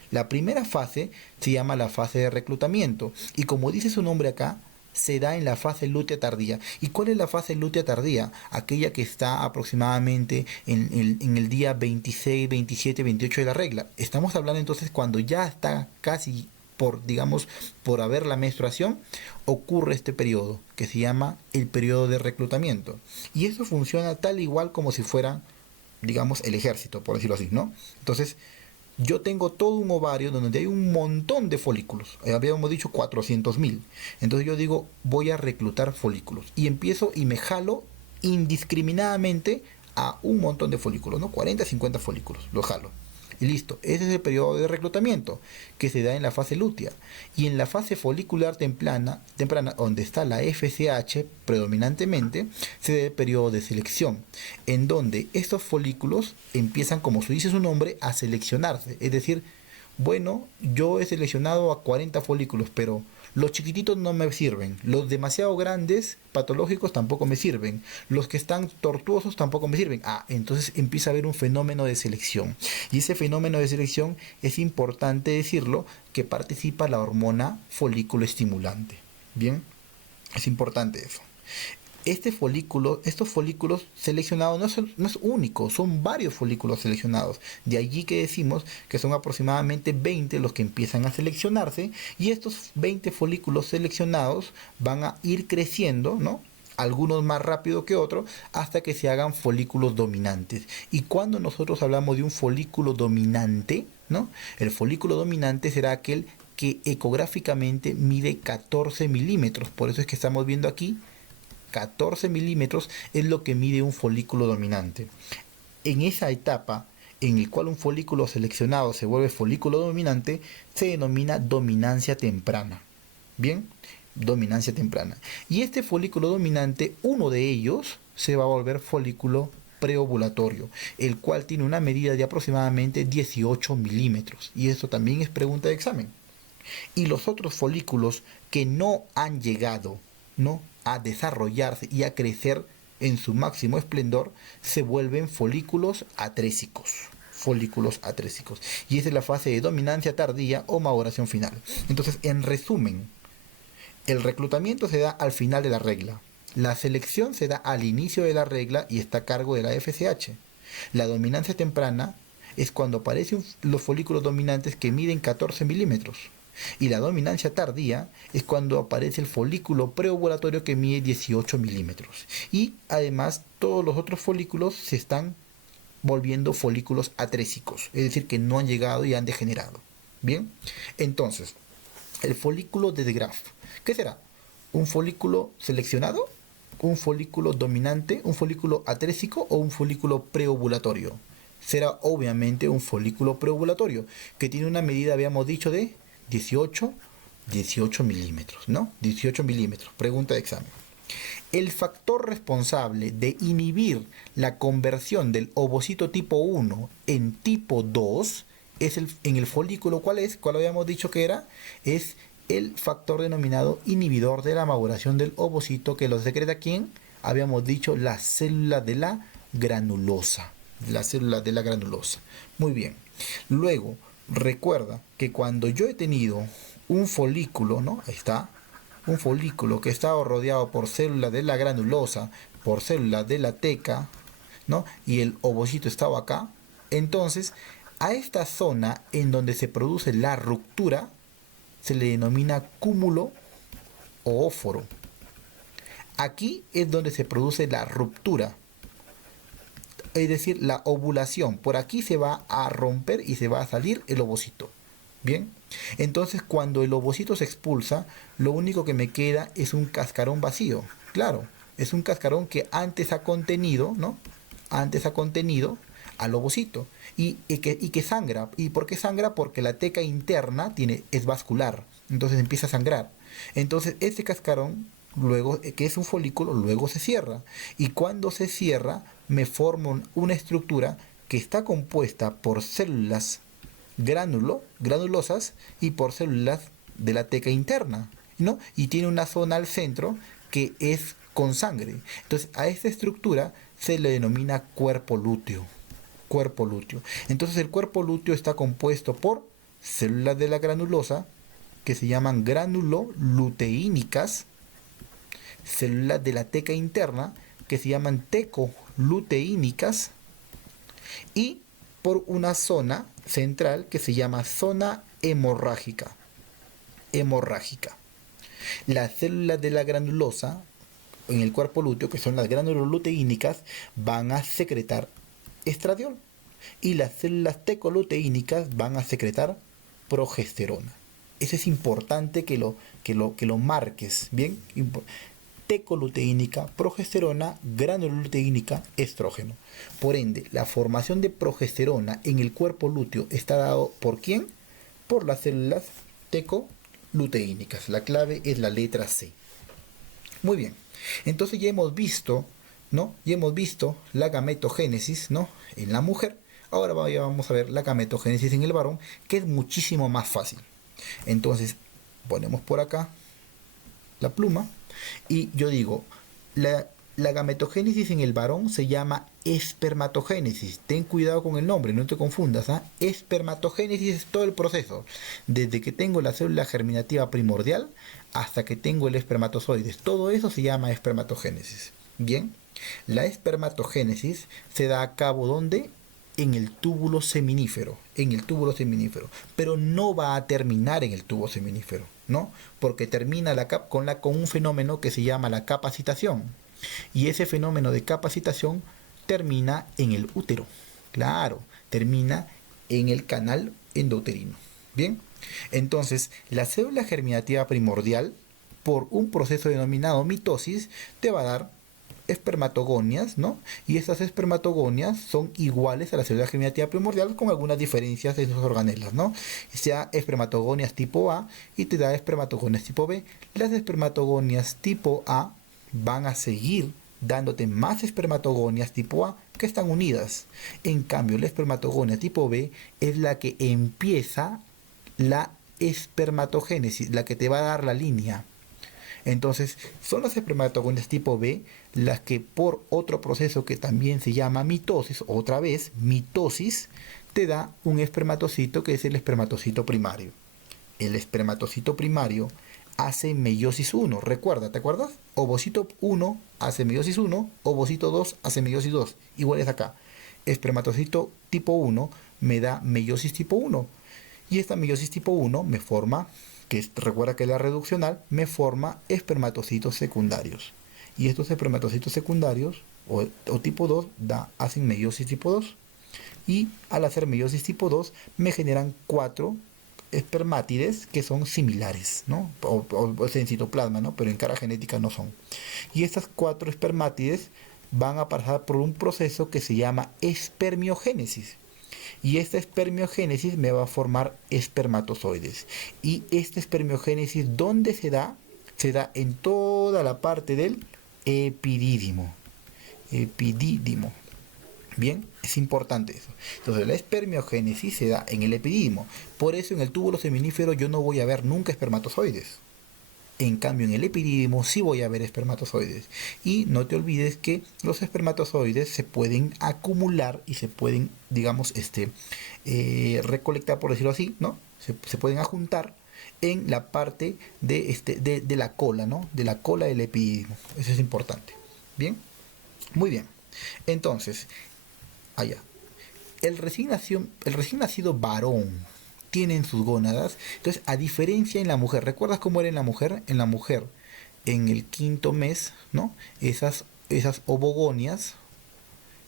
La primera fase se llama la fase de reclutamiento, y como dice su nombre acá, se da en la fase lútea tardía. ¿Y cuál es la fase lútea tardía? Aquella que está aproximadamente en el día 26, 27, 28 de la regla. Estamos hablando entonces cuando ya está casi por, digamos, por haber la menstruación, ocurre este periodo que se llama el periodo de reclutamiento. Y eso funciona tal igual como si fuera, digamos, el ejército, por decirlo así, ¿no? Entonces, yo tengo todo un ovario donde hay un montón de folículos. Habíamos dicho 400.000. Entonces yo digo, voy a reclutar folículos. Y empiezo y me jalo indiscriminadamente a un montón de folículos, ¿no? 40, 50 folículos, los jalo. Y listo, ese es el periodo de reclutamiento que se da en la fase lútea. Y en la fase folicular temprana, donde está la FSH predominantemente, se da el periodo de selección, en donde estos folículos empiezan, como se dice su nombre, a seleccionarse. Es decir, bueno, yo he seleccionado a 40 folículos, pero los chiquititos no me sirven. Los demasiado grandes, patológicos, tampoco me sirven. Los que están tortuosos tampoco me sirven. Ah, entonces empieza a haber un fenómeno de selección. Y ese fenómeno de selección es importante decirlo, que participa la hormona folículo estimulante. Bien, es importante eso. Estos folículos seleccionados no es único, son varios folículos seleccionados. De allí que decimos que son aproximadamente 20 los que empiezan a seleccionarse, y estos 20 folículos seleccionados van a ir creciendo, ¿no? Algunos más rápido que otros, hasta que se hagan folículos dominantes. Y cuando nosotros hablamos de un folículo dominante, ¿no? El folículo dominante será aquel que ecográficamente mide 14 milímetros. Por eso es que estamos viendo aquí 14 milímetros es lo que mide un folículo dominante. En esa etapa en el cual un folículo seleccionado se vuelve folículo dominante, se denomina dominancia temprana. Bien, dominancia temprana. Y este folículo dominante, uno de ellos, se va a volver folículo preovulatorio, el cual tiene una medida de aproximadamente 18 milímetros. Y esto también es pregunta de examen. Y los otros folículos que no han llegado, ¿no?, a desarrollarse y a crecer en su máximo esplendor, se vuelven folículos atrésicos. Folículos atrésicos. Y esa es la fase de dominancia tardía o maduración final. Entonces, en resumen, el reclutamiento se da al final de la regla. La selección se da al inicio de la regla y está a cargo de la FSH. La dominancia temprana es cuando aparecen los folículos dominantes que miden 14 milímetros. Y la dominancia tardía es cuando aparece el folículo preovulatorio que mide 18 milímetros. Y además todos los otros folículos se están volviendo folículos atrésicos, es decir, que no han llegado y han degenerado. Bien, entonces, el folículo de De Graaf, ¿qué será? ¿Un folículo seleccionado? ¿Un folículo dominante? ¿Un folículo atrésico o un folículo preovulatorio? Será obviamente un folículo preovulatorio, que tiene una medida, habíamos dicho, de 18 milímetros, ¿no? 18 milímetros, pregunta de examen. El factor responsable de inhibir la conversión del ovocito tipo 1 en tipo 2 es en el folículo, ¿cuál es? ¿Cuál habíamos dicho que era? Es el factor denominado inhibidor de la maduración del ovocito, que lo secreta ¿quién? Habíamos dicho la célula de la granulosa. La célula de la granulosa. Muy bien. Luego, recuerda que cuando yo he tenido un folículo, ¿no? Ahí está, un folículo que está rodeado por células de la granulosa, por células de la teca, ¿no? Y el ovocito estaba acá. Entonces, a esta zona en donde se produce la ruptura se le denomina cúmulo o óforo. Aquí es donde se produce la ruptura, es decir, la ovulación. Por aquí se va a romper y se va a salir el ovocito. Bien, entonces cuando el ovocito se expulsa, lo único que me queda es un cascarón vacío. Claro, es un cascarón que antes ha contenido, ¿no? Antes ha contenido al ovocito y que sangra. ¿Y por qué sangra? Porque la teca interna es vascular, entonces empieza a sangrar. Entonces este cascarón, luego, que es un folículo, luego se cierra. Y cuando se cierra, me formo una estructura que está compuesta por células granulosas y por células de la teca interna, ¿no? Y tiene una zona al centro que es con sangre. Entonces a esta estructura se le denomina cuerpo lúteo. Cuerpo lúteo. Entonces el cuerpo lúteo está compuesto por células de la granulosa que se llaman granuloluteínicas, células de la teca interna que se llaman tecoluteínicas y por una zona central que se llama zona hemorrágica. Las células de la granulosa en el cuerpo lúteo, que son las gránulos luteínicas, van a secretar estradiol y las células tecoluteínicas van a secretar progesterona. Eso es importante que lo marques, ¿bien? Tecoluteínica, progesterona, granuloluteínica, estrógeno. Por ende, la formación de progesterona en el cuerpo lúteo está dado ¿por quién? Por las células tecoluteínicas. La clave es la letra C. Muy bien. Entonces ya hemos visto, ¿no? Ya hemos visto la gametogénesis, ¿no? En la mujer. Ahora vamos a ver la gametogénesis en el varón, que es muchísimo más fácil. Entonces, ponemos por acá la pluma y yo digo, la gametogénesis en el varón se llama espermatogénesis. Ten cuidado con el nombre, no te confundas. Espermatogénesis es todo el proceso, desde que tengo la célula germinativa primordial hasta que tengo el espermatozoide. Todo eso se llama espermatogénesis. Bien, la espermatogénesis se da a cabo ¿dónde? En el túbulo seminífero, pero no va a terminar en el tubo seminífero, ¿no? Porque termina con un fenómeno que se llama la capacitación. Y ese fenómeno de capacitación termina en el útero. Claro, termina en el canal endouterino. Bien, entonces la célula germinativa primordial, por un proceso denominado mitosis, te va a dar espermatogonias, ¿no? Y estas espermatogonias son iguales a la célula germinativa primordial con algunas diferencias de sus organelas, ¿no? Sea espermatogonias tipo A y te da espermatogonias tipo B. Las espermatogonias tipo A van a seguir dándote más espermatogonias tipo A que están unidas. En cambio, la espermatogonia tipo B es la que empieza la espermatogénesis, la que te va a dar la línea. Entonces, son las espermatogonias tipo B las que por otro proceso que también se llama mitosis, otra vez, mitosis, te da un espermatocito que es el espermatocito primario. El espermatocito primario hace meiosis 1, recuerda, ¿te acuerdas? Ovocito 1 hace meiosis 1, ovocito 2 hace meiosis 2. Igual es acá. Espermatocito tipo 1 me da meiosis tipo 1. Y esta meiosis tipo 1 me forma, recuerda que es la reduccional, me forma espermatocitos secundarios. Y estos espermatocitos secundarios, o tipo 2, hacen meiosis tipo 2. Y al hacer meiosis tipo 2, me generan 4 espermátides que son similares, ¿no? O en citoplasma, ¿no? Pero en cara genética no son. Y estas 4 espermátides van a pasar por un proceso que se llama espermiogénesis. Y esta espermiogénesis me va a formar espermatozoides. Y esta espermiogénesis, ¿dónde se da? Se da en toda la parte del epidídimo. Bien, es importante eso. Entonces la espermiogénesis se da en el epidídimo. Por eso en el túbulo seminífero yo no voy a ver nunca espermatozoides. En cambio en el epidídimo sí voy a ver espermatozoides. Y no te olvides que los espermatozoides se pueden acumular y se pueden, digamos, recolectar, por decirlo así, ¿no? Se pueden ajuntar en la parte de la cola, ¿no? De la cola del epidídimo. Eso es importante. Bien, muy bien. Entonces, allá. El recién nacido varón tiene en sus gónadas. Entonces, a diferencia en la mujer, ¿recuerdas cómo era en la mujer? En la mujer, en el quinto mes, ¿no? Esas ovogonias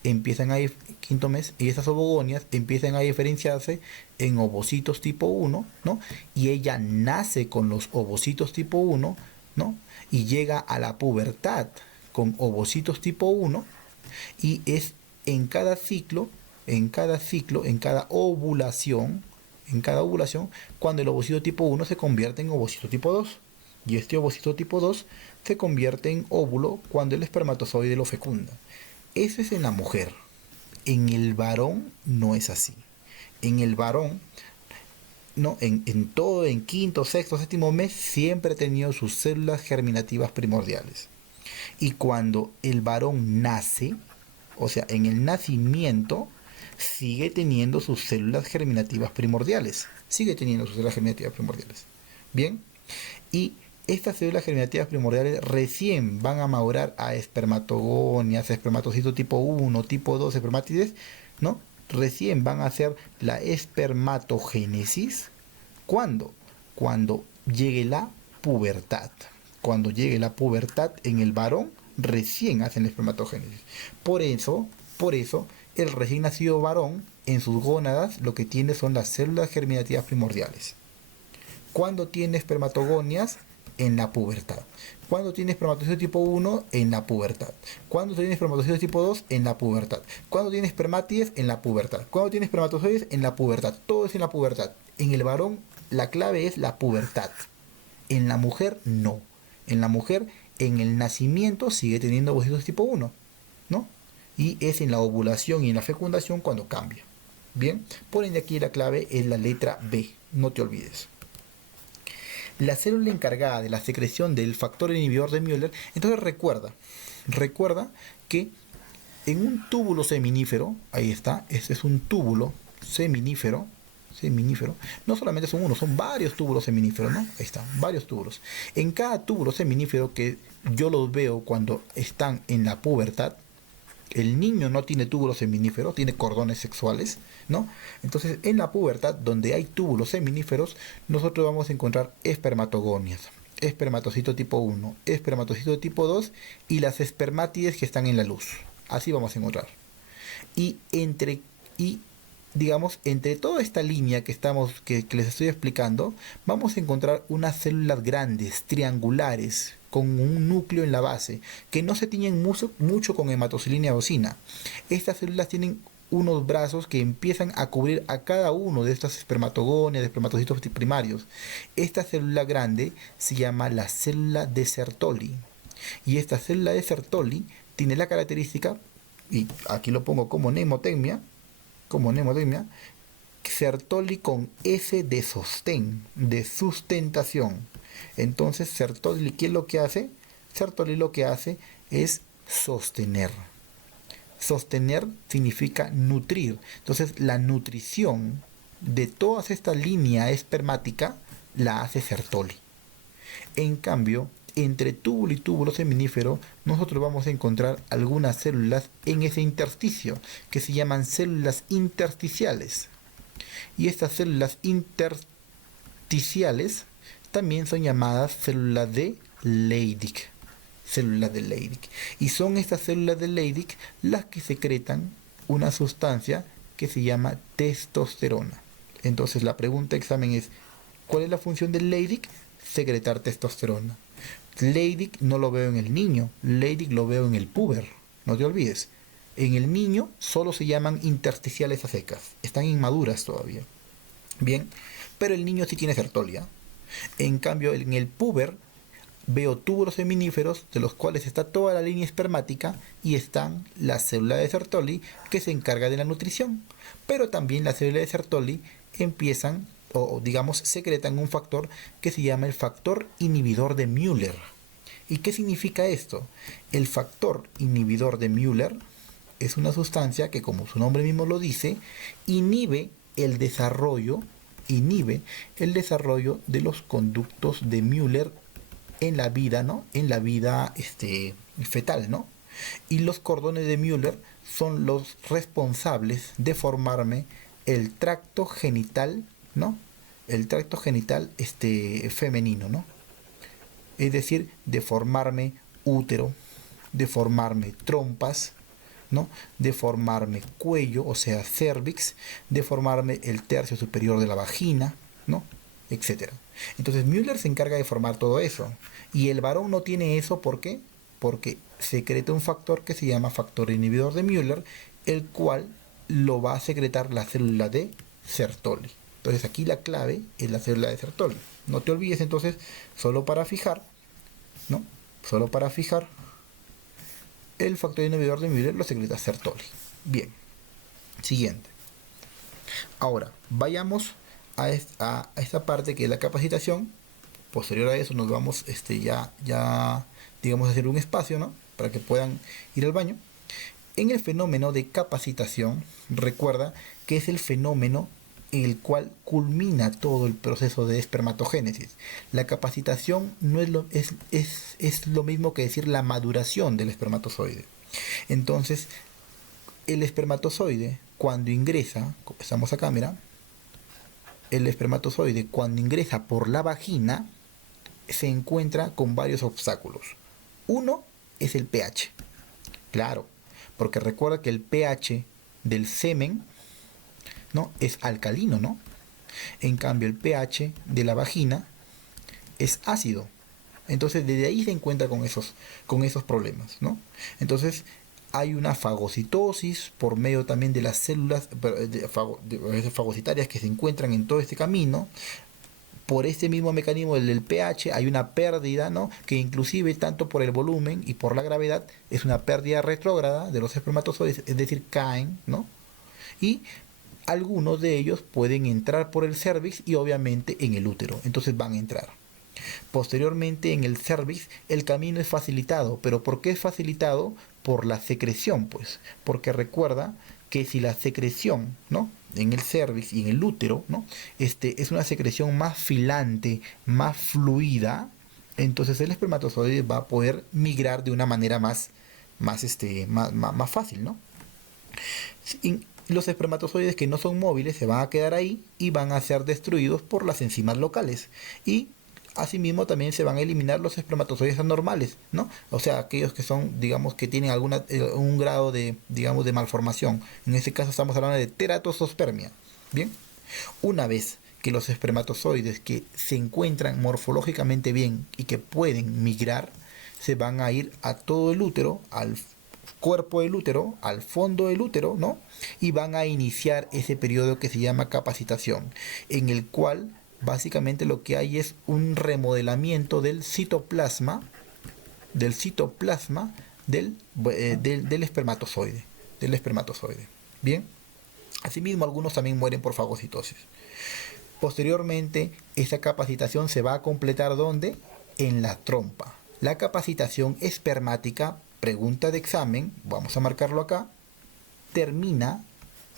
empiezan a quinto mes y esas ovogonias empiezan a diferenciarse en ovocitos tipo 1, ¿no? Y ella nace con los ovocitos tipo 1, ¿no? Y llega a la pubertad con ovocitos tipo 1 y es en cada ciclo, en cada ovulación, cuando el ovocito tipo 1 se convierte en ovocito tipo 2. Y este ovocito tipo 2 se convierte en óvulo cuando el espermatozoide lo fecunda. Eso es en la mujer. En el varón no es así. En el varón, no, en todo, en quinto, sexto, séptimo mes, siempre ha tenido sus células germinativas primordiales. Y cuando el varón nace, o sea, en el nacimiento, sigue teniendo sus células germinativas primordiales. Bien. Y Estas células germinativas primordiales recién van a madurar a espermatogonias, espermatocitos tipo 1, tipo 2, espermátides, ¿no? Recién van a hacer la espermatogénesis. ¿Cuándo? Cuando llegue la pubertad. Cuando llegue la pubertad en el varón, recién hacen la espermatogénesis. Por eso, el recién nacido varón, en sus gónadas, lo que tiene son las células germinativas primordiales. ¿Cuándo tiene espermatogonias? En la pubertad. ¿Cuándo tiene espermatozoides tipo 1? En la pubertad. ¿Cuándo tiene espermatozoides tipo 2? En la pubertad. ¿Cuándo tiene espermátides? En la pubertad. ¿Cuándo tiene espermatozoides? En la pubertad. Todo es en la pubertad. En el varón la clave es la pubertad. En la mujer no. En la mujer en el nacimiento sigue teniendo ovocitos tipo 1, ¿no? Y es en la ovulación y en la fecundación cuando cambia. Bien, por ende aquí la clave es la letra B, no te olvides. La célula encargada de la secreción del factor inhibidor de Müller, entonces recuerda que en un túbulo seminífero, ahí está, este es un túbulo seminífero, no solamente son uno, son varios túbulos seminíferos, ¿no? Ahí están, varios túbulos. En cada túbulo seminífero que yo los veo cuando están en la pubertad, el niño no tiene túbulos seminíferos, tiene cordones sexuales, ¿no? Entonces, en la pubertad, donde hay túbulos seminíferos, nosotros vamos a encontrar espermatogonias, espermatocito tipo 1, espermatocito tipo 2 y las espermátides que están en la luz. Así vamos a encontrar. Y digamos, entre toda esta línea que les estoy explicando, vamos a encontrar unas células grandes, triangulares, con un núcleo en la base, que no se tiñen mucho con hematocilina eosina. Estas células tienen unos brazos que empiezan a cubrir a cada uno de estas espermatogonias, de espermatocitos primarios. Esta célula grande se llama la célula de Sertoli. Y esta célula de Sertoli tiene la característica, y aquí lo pongo como mnemotecnia, Sertoli con S de sostén, de sustentación. Entonces, Sertoli, ¿qué es lo que hace? Sertoli lo que hace es sostener. Sostener significa nutrir. Entonces, la nutrición de toda esta línea espermática la hace Sertoli. En cambio, entre túbulo y túbulo seminífero, nosotros vamos a encontrar algunas células en ese intersticio, que se llaman células intersticiales. Y estas células intersticiales también son llamadas células de Leydig. Y son estas células de Leydig las que secretan una sustancia que se llama testosterona. Entonces la pregunta de examen es, ¿cuál es la función del Leydig? Secretar testosterona. Leydig no lo veo en el niño, Leydig lo veo en el puber, no te olvides. En el niño solo se llaman intersticiales a secas, están inmaduras todavía. Bien, pero el niño sí tiene Sertolia. En cambio, en el puber veo túbulos seminíferos de los cuales está toda la línea espermática y están las células de Sertoli que se encarga de la nutrición. Pero también las células de Sertoli empiezan o digamos secretan un factor que se llama el factor inhibidor de Müller. ¿Y qué significa esto? El factor inhibidor de Müller es una sustancia que, como su nombre mismo lo dice, inhibe el desarrollo de los conductos de Müller en la vida, ¿no? En la vida fetal, ¿no? Y los cordones de Müller son los responsables de formarme el tracto genital, ¿no? El tracto genital femenino, ¿no? Es decir, de formarme útero, de formarme trompas, ¿no? De formarme cuello, o sea, cervix, de formarme el tercio superior de la vagina, ¿no? Etcétera. Entonces Müller se encarga de formar todo eso. Y el varón no tiene eso, ¿por qué? Porque secreta un factor que se llama factor inhibidor de Müller, el cual lo va a secretar la célula de Sertoli. Entonces aquí la clave es la célula de Sertoli. No te olvides entonces, solo para fijar, ¿no? Solo para fijar, el factor inhibidor de Müller lo secreta Sertoli. Bien, siguiente. Ahora, vayamos a esta parte que es la capacitación. Posterior a eso nos vamos ya digamos a hacer un espacio, ¿no? Para que puedan ir al baño. En el fenómeno de capacitación, recuerda que es el fenómeno en el cual culmina todo el proceso de espermatogénesis. La capacitación no es lo mismo que decir la maduración del espermatozoide. Entonces, el espermatozoide cuando ingresa, estamos acá, mira, el espermatozoide cuando ingresa por la vagina se encuentra con varios obstáculos. Uno es el pH. Claro, porque recuerda que el pH del semen, ¿no?, es alcalino, ¿no? En cambio, el pH de la vagina es ácido. Entonces, desde ahí se encuentra con esos problemas, ¿no? Entonces, hay una fagocitosis por medio también de las células fagocitarias que se encuentran en todo este camino. Por este mismo mecanismo del pH hay una pérdida, ¿no?, que inclusive tanto por el volumen y por la gravedad es una pérdida retrógrada de los espermatozoides, es decir, caen, ¿no? Y algunos de ellos pueden entrar por el cervix y obviamente en el útero, entonces van a entrar. Posteriormente en el cervix el camino es facilitado, pero ¿por qué es facilitado? Por la secreción, pues, porque recuerda que si la secreción, ¿no?, en el cervix y en el útero, ¿no?, es una secreción más filante, más fluida, entonces el espermatozoide va a poder migrar de una manera más fácil, ¿no? Los espermatozoides que no son móviles se van a quedar ahí y van a ser destruidos por las enzimas locales. Y asimismo también se van a eliminar los espermatozoides anormales, ¿no? O sea, aquellos que son, digamos, que tienen un grado de, digamos, de malformación. En este caso estamos hablando de teratosospermia. Bien, una vez que los espermatozoides que se encuentran morfológicamente bien y que pueden migrar, se van a ir a todo el útero, al cuerpo del útero, al fondo del útero, ¿no? Y van a iniciar ese periodo que se llama capacitación, en el cual básicamente lo que hay es un remodelamiento del citoplasma del espermatozoide. Bien, asimismo algunos también mueren por fagocitosis. Posteriormente, esa capacitación se va a completar ¿dónde? En la trompa. La capacitación espermática, pregunta de examen, vamos a marcarlo acá, termina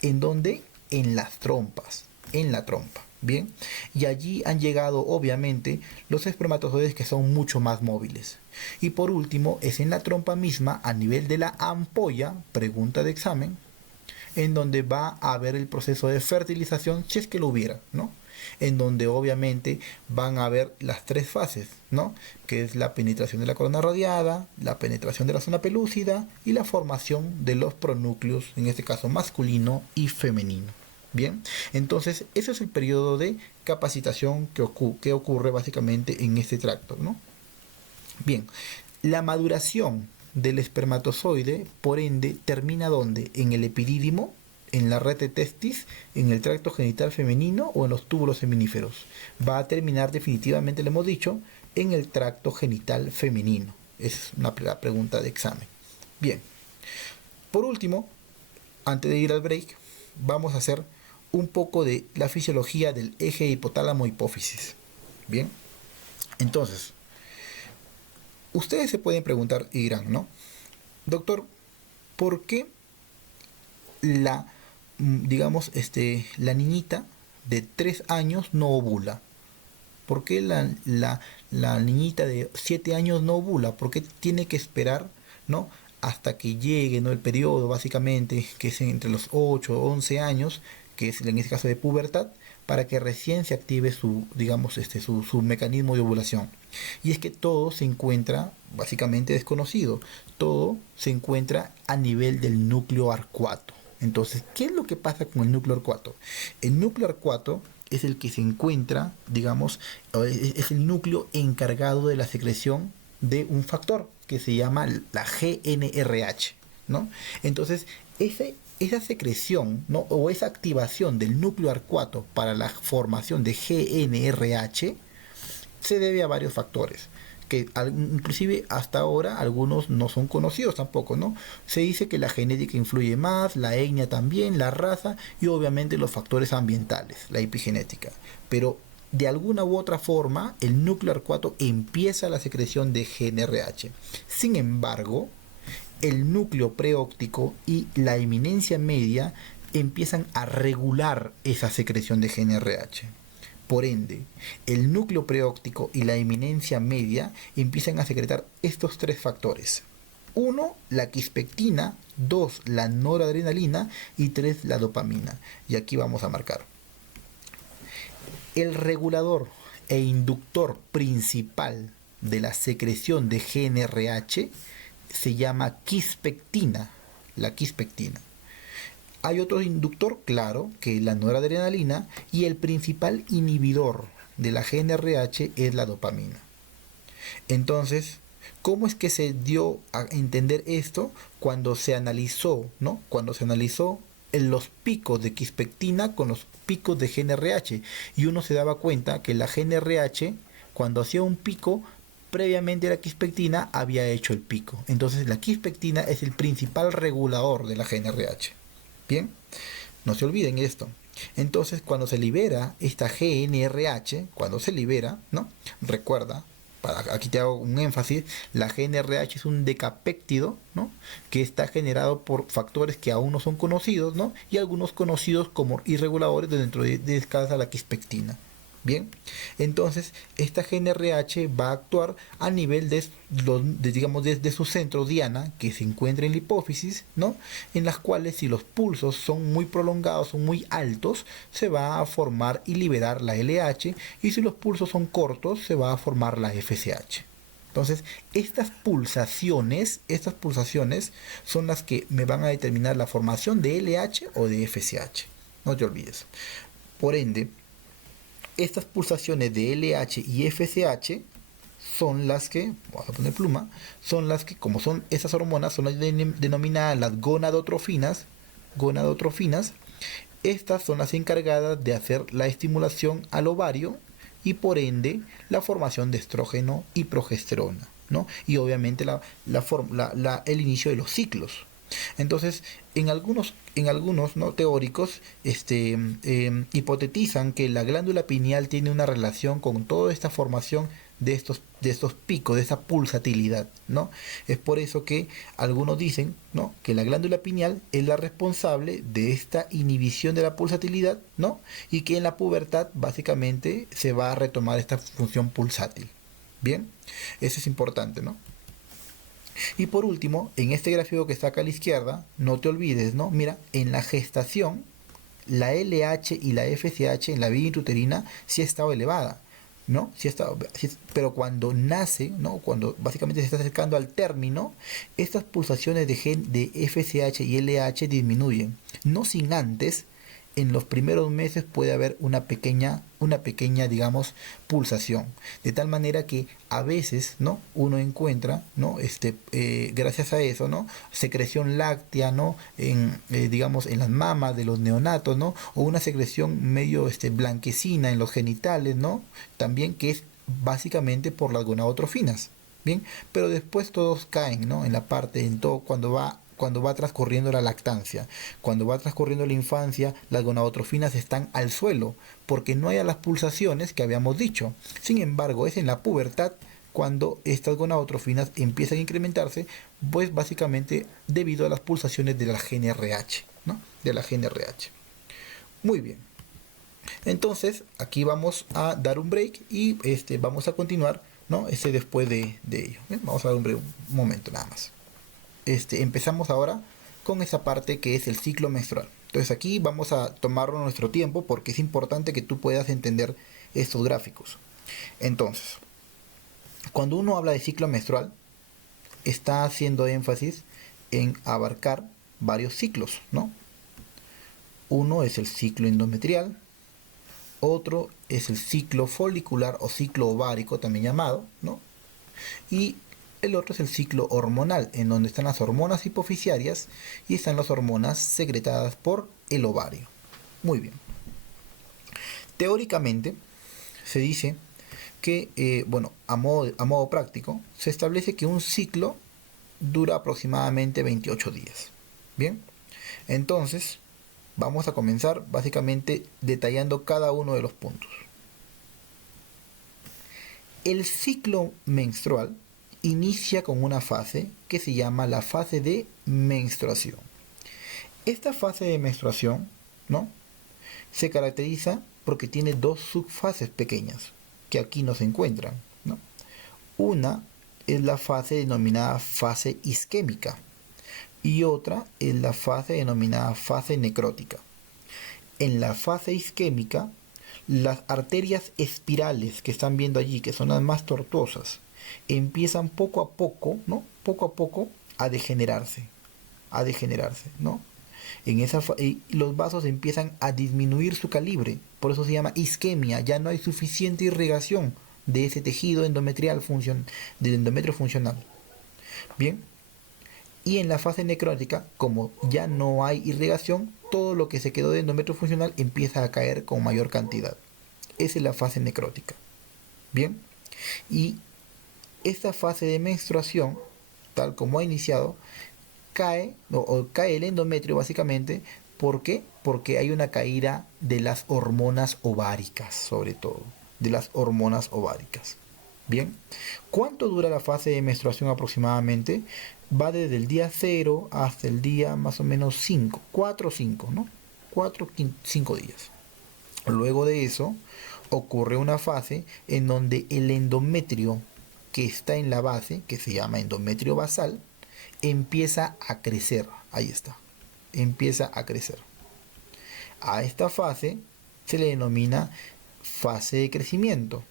¿en dónde? En las trompas, en la trompa. Bien, y allí han llegado obviamente los espermatozoides que son mucho más móviles. Y por último, es en la trompa misma, a nivel de la ampolla, pregunta de examen, en donde va a haber el proceso de fertilización, si es que lo hubiera, ¿no? En donde obviamente van a haber las tres fases, ¿no? Que es la penetración de la corona radiada, la penetración de la zona pelúcida y la formación de los pronúcleos, en este caso masculino y femenino. Bien, entonces ese es el periodo de capacitación que ocurre básicamente en este tracto, ¿no? Bien, la maduración del espermatozoide, por ende, termina ¿dónde? En el epidídimo, en la red de testis, en el tracto genital femenino o en los túbulos seminíferos. Va a terminar definitivamente, le hemos dicho, en el tracto genital femenino. Es una pregunta de examen. Bien, por último, antes de ir al break, vamos a hacer un poco de la fisiología del eje hipotálamo-hipófisis. Bien, entonces, ustedes se pueden preguntar y dirán, ¿no? Doctor, ¿por qué la niñita de 3 años no ovula? ¿Por qué la niñita de 7 años no ovula? ¿Por qué tiene que esperar, ¿no?, hasta que llegue, ¿no?, el periodo básicamente, que es entre los 8 o 11 años, que es en este caso de pubertad, para que recién se active su mecanismo de ovulación? Y es que todo se encuentra básicamente desconocido, todo se encuentra a nivel del núcleo arcuato. Entonces, ¿qué es lo que pasa con el núcleo arcuato? El núcleo arcuato es el que se encuentra, digamos, es el núcleo encargado de la secreción de un factor que se llama la GNRH, ¿no? Entonces, esa secreción, ¿no?, o esa activación del núcleo arcuato para la formación de GNRH se debe a varios factores, que inclusive hasta ahora algunos no son conocidos tampoco, ¿no? Se dice que la genética influye más, la etnia también, la raza y obviamente los factores ambientales, la epigenética. Pero de alguna u otra forma el núcleo arcuato empieza la secreción de GNRH. Sin embargo, el núcleo preóptico y la eminencia media empiezan a regular esa secreción de GNRH. Por ende, el núcleo preóptico y la eminencia media empiezan a secretar estos tres factores. 1, la quispectina, 2, la noradrenalina y 3, la dopamina. Y aquí vamos a marcar. El regulador e inductor principal de la secreción de GNRH se llama quispectina, la quispectina. Hay otro inductor, claro, que es la noradrenalina, y el principal inhibidor de la GNRH es la dopamina. Entonces, ¿cómo es que se dio a entender esto? Cuando se analizó, ¿no? Cuando se analizó los picos de quispectina con los picos de GNRH, y uno se daba cuenta que la GNRH, cuando hacía un pico, previamente la quispectina había hecho el pico. Entonces la quispectina es el principal regulador de la GNRH. Bien, no se olviden esto. Entonces, cuando se libera esta GNRH, cuando se libera, ¿no? Recuerda, aquí te hago un énfasis, la GNRH es un decapéptido, ¿no? Que está generado por factores que aún no son conocidos, ¿no? Y algunos conocidos como irreguladores dentro de la quispectina. Bien, entonces esta GNRH va a actuar a nivel digamos, de su centro diana, que se encuentra en la hipófisis, ¿no? En las cuales, si los pulsos son muy prolongados, son muy altos, se va a formar y liberar la LH, y si los pulsos son cortos, se va a formar la FSH. Entonces, estas pulsaciones son las que me van a determinar la formación de LH o de FSH. No te olvides. Por ende, estas pulsaciones de LH y FSH son las que, vamos a poner pluma, son las que, como son esas hormonas, son las denominadas las gonadotrofinas. Estas son las encargadas de hacer la estimulación al ovario y por ende la formación de estrógeno y progesterona, ¿no? Y obviamente el inicio de los ciclos. Entonces, en algunos ¿no? teóricos hipotetizan que la glándula pineal tiene una relación con toda esta formación de estos picos, de esta pulsatilidad, ¿no? Es por eso que algunos dicen, ¿no? que la glándula pineal es la responsable de esta inhibición de la pulsatilidad, ¿no? Y que en la pubertad básicamente se va a retomar esta función pulsátil. Bien, eso es importante, ¿no? Y por último, en este gráfico que está acá a la izquierda, no te olvides, ¿no? Mira, en la gestación, la LH y la FSH en la vía intrauterina sí ha estado elevada, ¿no? Pero cuando nace, ¿no? Cuando básicamente se está acercando al término, estas pulsaciones de FSH y LH disminuyen, no sin antes. En los primeros meses puede haber una pequeña, digamos, pulsación, de tal manera que a veces, ¿no? uno encuentra, ¿no? gracias a eso, ¿no? secreción láctea, ¿no? digamos, en las mamas de los neonatos, ¿no? o una secreción medio blanquecina en los genitales, ¿no? también, que es básicamente por las gonadotrofinas. Bien, pero después todos caen, ¿no? en la parte, en todo, cuando va transcurriendo la lactancia, cuando va transcurriendo la infancia, las gonadotrofinas están al suelo, porque no hay las pulsaciones que habíamos dicho. Sin embargo, es en la pubertad cuando estas gonadotrofinas empiezan a incrementarse, pues básicamente debido a las pulsaciones de la GNRH, ¿no? De la GNRH. Muy bien. Entonces, aquí vamos a dar un break y vamos a continuar, ¿no? después de ello. ¿Bien? Vamos a dar un break, un momento nada más. Empezamos ahora con esa parte que es el ciclo menstrual. Entonces aquí vamos a tomarlo nuestro tiempo porque es importante que tú puedas entender estos gráficos. Entonces, cuando uno habla de ciclo menstrual, está haciendo énfasis en abarcar varios ciclos, ¿no? Uno es el ciclo endometrial, otro es el ciclo folicular o ciclo ovárico también llamado, ¿no? Y el otro es el ciclo hormonal, en donde están las hormonas hipofisiarias y están las hormonas secretadas por el ovario. Muy bien. Teóricamente, se dice que, a modo práctico, se establece que un ciclo dura aproximadamente 28 días. Bien, entonces vamos a comenzar básicamente detallando cada uno de los puntos. El ciclo menstrual inicia con una fase que se llama la fase de menstruación. Esta fase de menstruación, ¿no? Se caracteriza porque tiene dos subfases pequeñas que aquí no se encuentran, ¿no? Una es la fase denominada fase isquémica y otra es la fase denominada fase necrótica. En la fase isquémica, las arterias espirales que están viendo allí, que son las más tortuosas, empiezan poco a poco, ¿no? Poco a poco a degenerarse, ¿no? Los vasos empiezan a disminuir su calibre, por eso se llama isquemia, ya no hay suficiente irrigación de ese tejido endometrial del endometrio funcional. Bien, y en la fase necrótica, como ya no hay irrigación, todo lo que se quedó de endometrio funcional empieza a caer con mayor cantidad. Esa es la fase necrótica. Bien, y esta fase de menstruación, tal como ha iniciado, cae el endometrio básicamente. ¿Por qué? Porque hay una caída de las hormonas ováricas, sobre todo, de las hormonas ováricas. Bien, ¿cuánto dura la fase de menstruación aproximadamente? Va desde el día 0 hasta el día más o menos 5, 4 o 5, ¿no? 4 5 días. Luego de eso ocurre una fase en donde el endometrio que está en la base, que se llama endometrio basal, empieza a crecer. Ahí está, empieza a crecer. A esta fase se le denomina fase de crecimiento.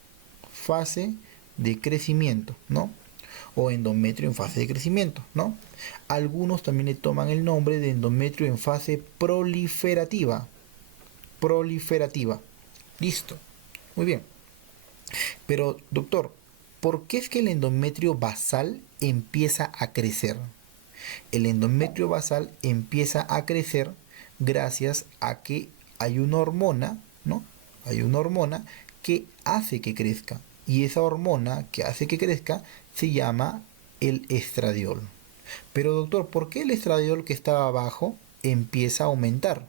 Fase de crecimiento, ¿no? O endometrio en fase de crecimiento, ¿no? Algunos también le toman el nombre de endometrio en fase proliferativa. Proliferativa. Listo. Muy bien. Pero, doctor, ¿por qué es que el endometrio basal empieza a crecer? El endometrio basal empieza a crecer gracias a que hay una hormona, ¿no? Hay una hormona que hace que crezca. Y esa hormona que hace que crezca se llama el estradiol. Pero doctor, ¿por qué el estradiol que estaba abajo empieza a aumentar?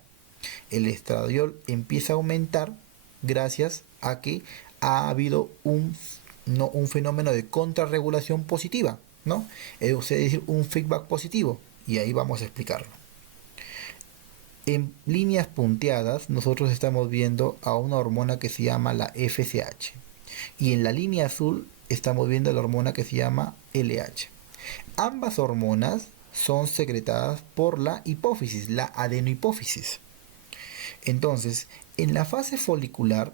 El estradiol empieza a aumentar gracias a que ha habido un fenómeno de contrarregulación positiva, ¿no? Es decir, un feedback positivo. Y ahí vamos a explicarlo. En líneas punteadas nosotros estamos viendo a una hormona que se llama la FSH. Y en la línea azul estamos viendo la hormona que se llama LH. Ambas hormonas son secretadas por la hipófisis, la adenohipófisis. Entonces, en la fase folicular,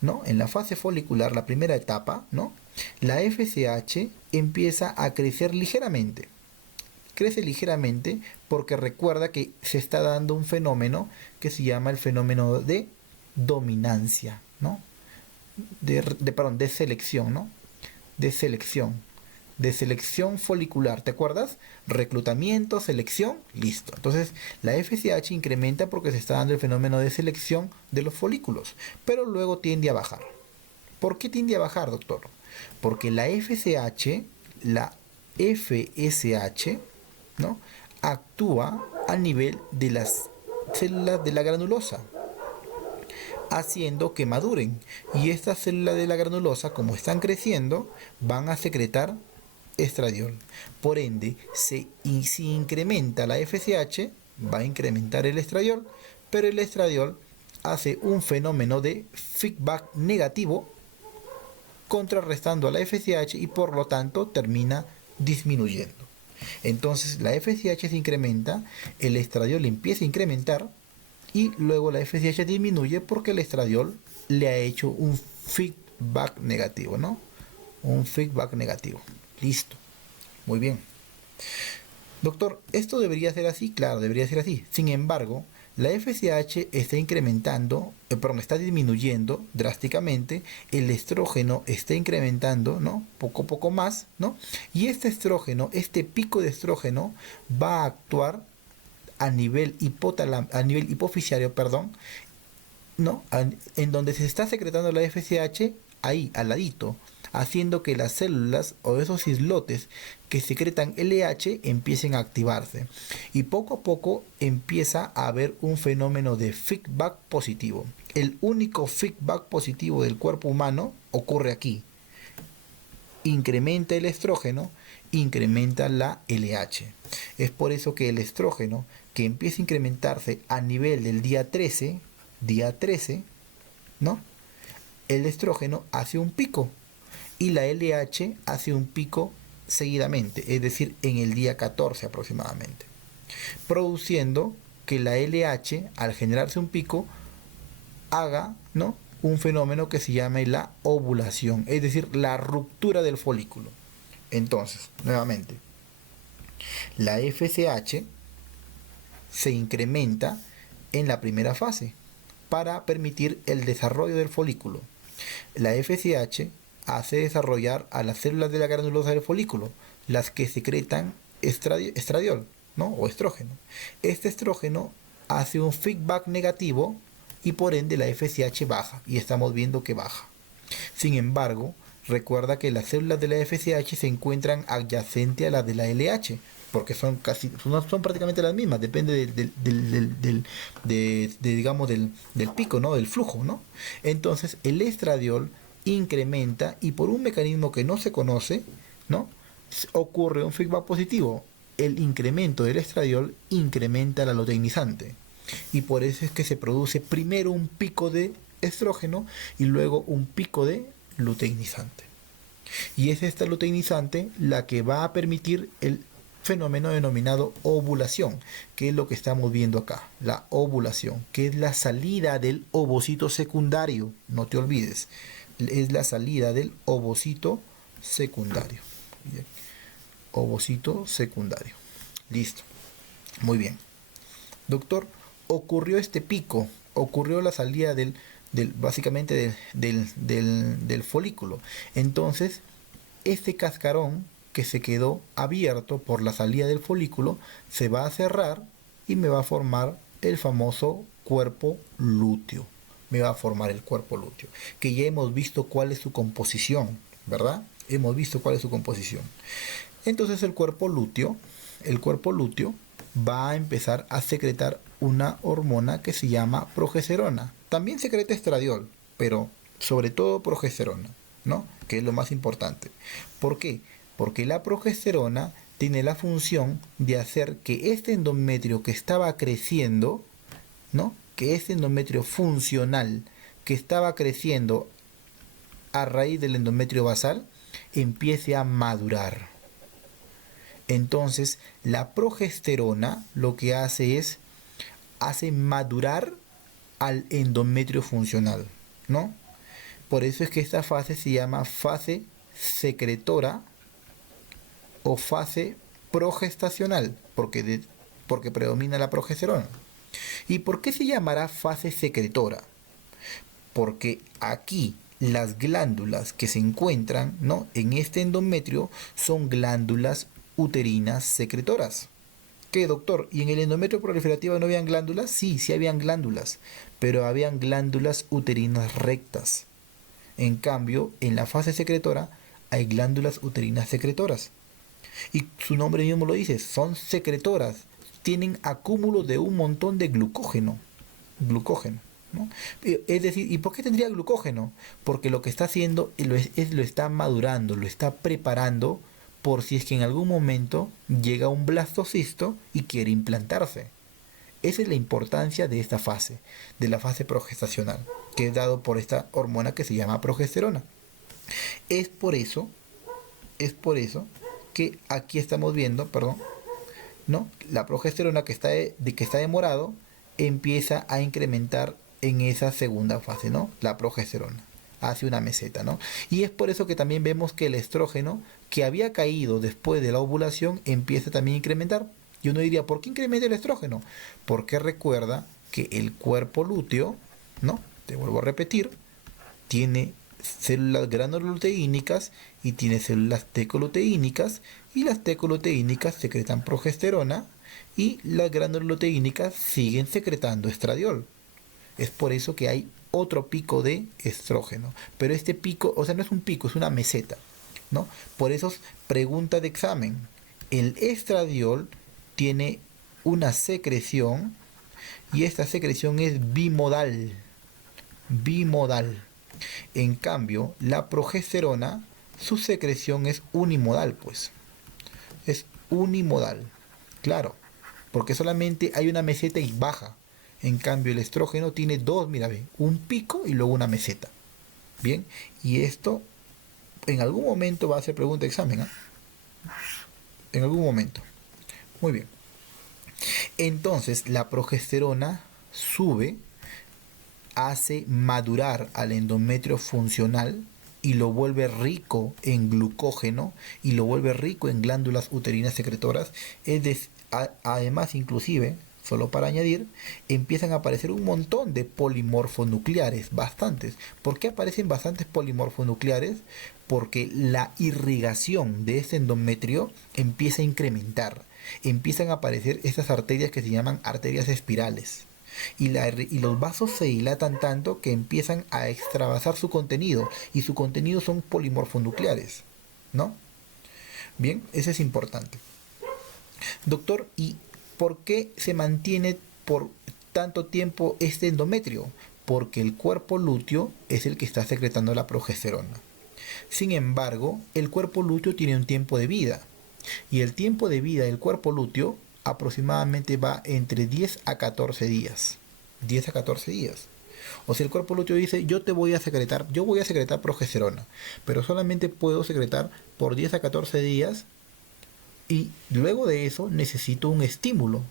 ¿no? En la fase folicular, la primera etapa, ¿no? La FSH empieza a crecer ligeramente. Crece ligeramente porque recuerda que se está dando un fenómeno que se llama el fenómeno de dominancia, ¿no? De selección, ¿no? De selección folicular, ¿te acuerdas? Reclutamiento, selección, listo. Entonces, la FSH incrementa porque se está dando el fenómeno de selección de los folículos, pero luego tiende a bajar. ¿Por qué tiende a bajar, doctor? Porque la FSH, ¿no? Actúa a nivel de las células de la granulosa, haciendo que maduren. Y estas células de la granulosa, como están creciendo, van a secretar estradiol. Por ende, si incrementa la FSH, va a incrementar el estradiol, pero el estradiol hace un fenómeno de feedback negativo contrarrestando a la FSH y por lo tanto termina disminuyendo. Entonces la FSH se incrementa, el estradiol empieza a incrementar y luego la FSH disminuye porque el estradiol le ha hecho un feedback negativo, ¿no? Un feedback negativo. Listo. Muy bien. Doctor, ¿esto debería ser así? Claro, debería ser así. Sin embargo, la FSH está está disminuyendo drásticamente, el estrógeno está incrementando, ¿no? Poco a poco más, ¿no? Y este estrógeno, este pico de estrógeno va a actuar a nivel hipofisiario, perdón, ¿no? En donde se está secretando la FSH, ahí, al ladito, haciendo que las células o esos islotes que secretan LH empiecen a activarse. Y poco a poco empieza a haber un fenómeno de feedback positivo. El único feedback positivo del cuerpo humano ocurre aquí. Incrementa el estrógeno, incrementa la LH. Es por eso que el estrógeno que empieza a incrementarse a nivel del día 13, ¿no? El estrógeno hace un pico y la LH hace un pico seguidamente, es decir, en el día 14 aproximadamente, produciendo que la LH, al generarse un pico, haga, ¿no?, un fenómeno que se llama la ovulación, es decir, la ruptura del folículo. Entonces, nuevamente, la FSH se incrementa en la primera fase para permitir el desarrollo del folículo. La FSH hace desarrollar a las células de la granulosa del folículo, las que secretan estradiol, ¿no?, o estrógeno. Este estrógeno hace un feedback negativo y por ende la FSH baja, y estamos viendo que baja. Sin embargo, recuerda que las células de la FSH se encuentran adyacentes a las de la LH, porque son prácticamente las mismas, depende digamos del pico, ¿no?, del flujo, ¿no? Entonces el estradiol incrementa y por un mecanismo que no se conoce, ¿no?, ocurre un feedback positivo. El incremento del estradiol incrementa la luteinizante y por eso es que se produce primero un pico de estrógeno y luego un pico de luteinizante. Y es esta luteinizante la que va a permitir el fenómeno denominado ovulación, que es lo que estamos viendo acá, la ovulación, que es la salida del ovocito secundario, no te olvides, es la salida del ovocito secundario. Bien. Ovocito secundario. Listo. Muy bien. Doctor, ocurrió este pico, ocurrió la salida básicamente del folículo. Entonces, este cascarón que se quedó abierto por la salida del folículo se va a cerrar y me va a formar el famoso cuerpo lúteo. Me va a formar el cuerpo lúteo, que ya hemos visto cuál es su composición, ¿verdad? Hemos visto cuál es su composición. Entonces el cuerpo lúteo va a empezar a secretar una hormona que se llama progesterona. También secreta estradiol, pero sobre todo progesterona, ¿no?, que es lo más importante. ¿Por qué? Porque la progesterona tiene la función de hacer que este endometrio que estaba creciendo, ¿no?, que este endometrio funcional que estaba creciendo a raíz del endometrio basal empiece a madurar. Entonces la progesterona lo que hace madurar al endometrio funcional, ¿no? Por eso es que esta fase se llama fase secretora o fase progestacional, porque predomina la progesterona. ¿Y por qué se llamará fase secretora? Porque aquí las glándulas que se encuentran, ¿no?, en este endometrio son glándulas uterinas secretoras. ¿Qué, doctor? ¿Y en el endometrio proliferativo no habían glándulas? Sí, sí habían glándulas, pero habían glándulas uterinas rectas. En cambio, en la fase secretora hay glándulas uterinas secretoras. Y su nombre mismo lo dice, son secretoras, tienen acúmulo de un montón de glucógeno, ¿no? Es decir, ¿y por qué tendría glucógeno? Porque lo que está haciendo lo está madurando, lo está preparando por si es que en algún momento llega un blastocisto y quiere implantarse. Esa es la importancia de esta fase, de la fase progestacional, que es dado por esta hormona que se llama progesterona. Es por eso que aquí estamos viendo, ¿no?, la progesterona que está de morado empieza a incrementar en esa segunda fase, ¿no?, la progesterona hace una meseta, ¿no? Y es por eso que también vemos que el estrógeno que había caído después de la ovulación empieza también a incrementar. Y uno diría, ¿por qué incrementa el estrógeno? Porque recuerda que el cuerpo lúteo, ¿no?, te vuelvo a repetir, tiene células granuloteínicas y tiene células tecoluteínicas, y las tecoluteínicas secretan progesterona y las granuloteínicas siguen secretando estradiol. Es por eso que hay otro pico de estrógeno, pero este pico, o sea, no es un pico, es una meseta, ¿no? Por eso, pregunta de examen, el estradiol tiene una secreción y esta secreción es bimodal. En cambio, la progesterona, su secreción es unimodal, pues. Es unimodal, claro. porque solamente hay una meseta y baja. En cambio el estrógeno tiene dos, mira, ve, un pico y luego una meseta. Bien, y esto en algún momento va a ser pregunta de examen, ¿eh? En algún momento. Muy bien. Entonces la progesterona sube, hace madurar al endometrio funcional y lo vuelve rico en glucógeno y lo vuelve rico en glándulas uterinas secretoras. Además, inclusive, solo para añadir, empiezan a aparecer un montón de polimorfonucleares, bastantes. ¿Por qué aparecen bastantes polimorfonucleares? Porque la irrigación de ese endometrio empieza a incrementar. Empiezan a aparecer estas arterias que se llaman arterias espirales. Y los vasos se dilatan tanto que empiezan a extravasar su contenido, y su contenido son polimorfonucleares, ¿no? Bien, eso es importante. Doctor, ¿y por qué se mantiene por tanto tiempo este endometrio? Porque el cuerpo lúteo es el que está secretando la progesterona. Sin embargo, el cuerpo lúteo tiene un tiempo de vida, y el tiempo de vida del cuerpo lúteo aproximadamente va entre 10 a 14 días. 10 a 14 días. O sea, el cuerpo lúteo dice, yo voy a secretar progesterona, pero solamente puedo secretar por 10 a 14 días, y luego de eso necesito un estímulo.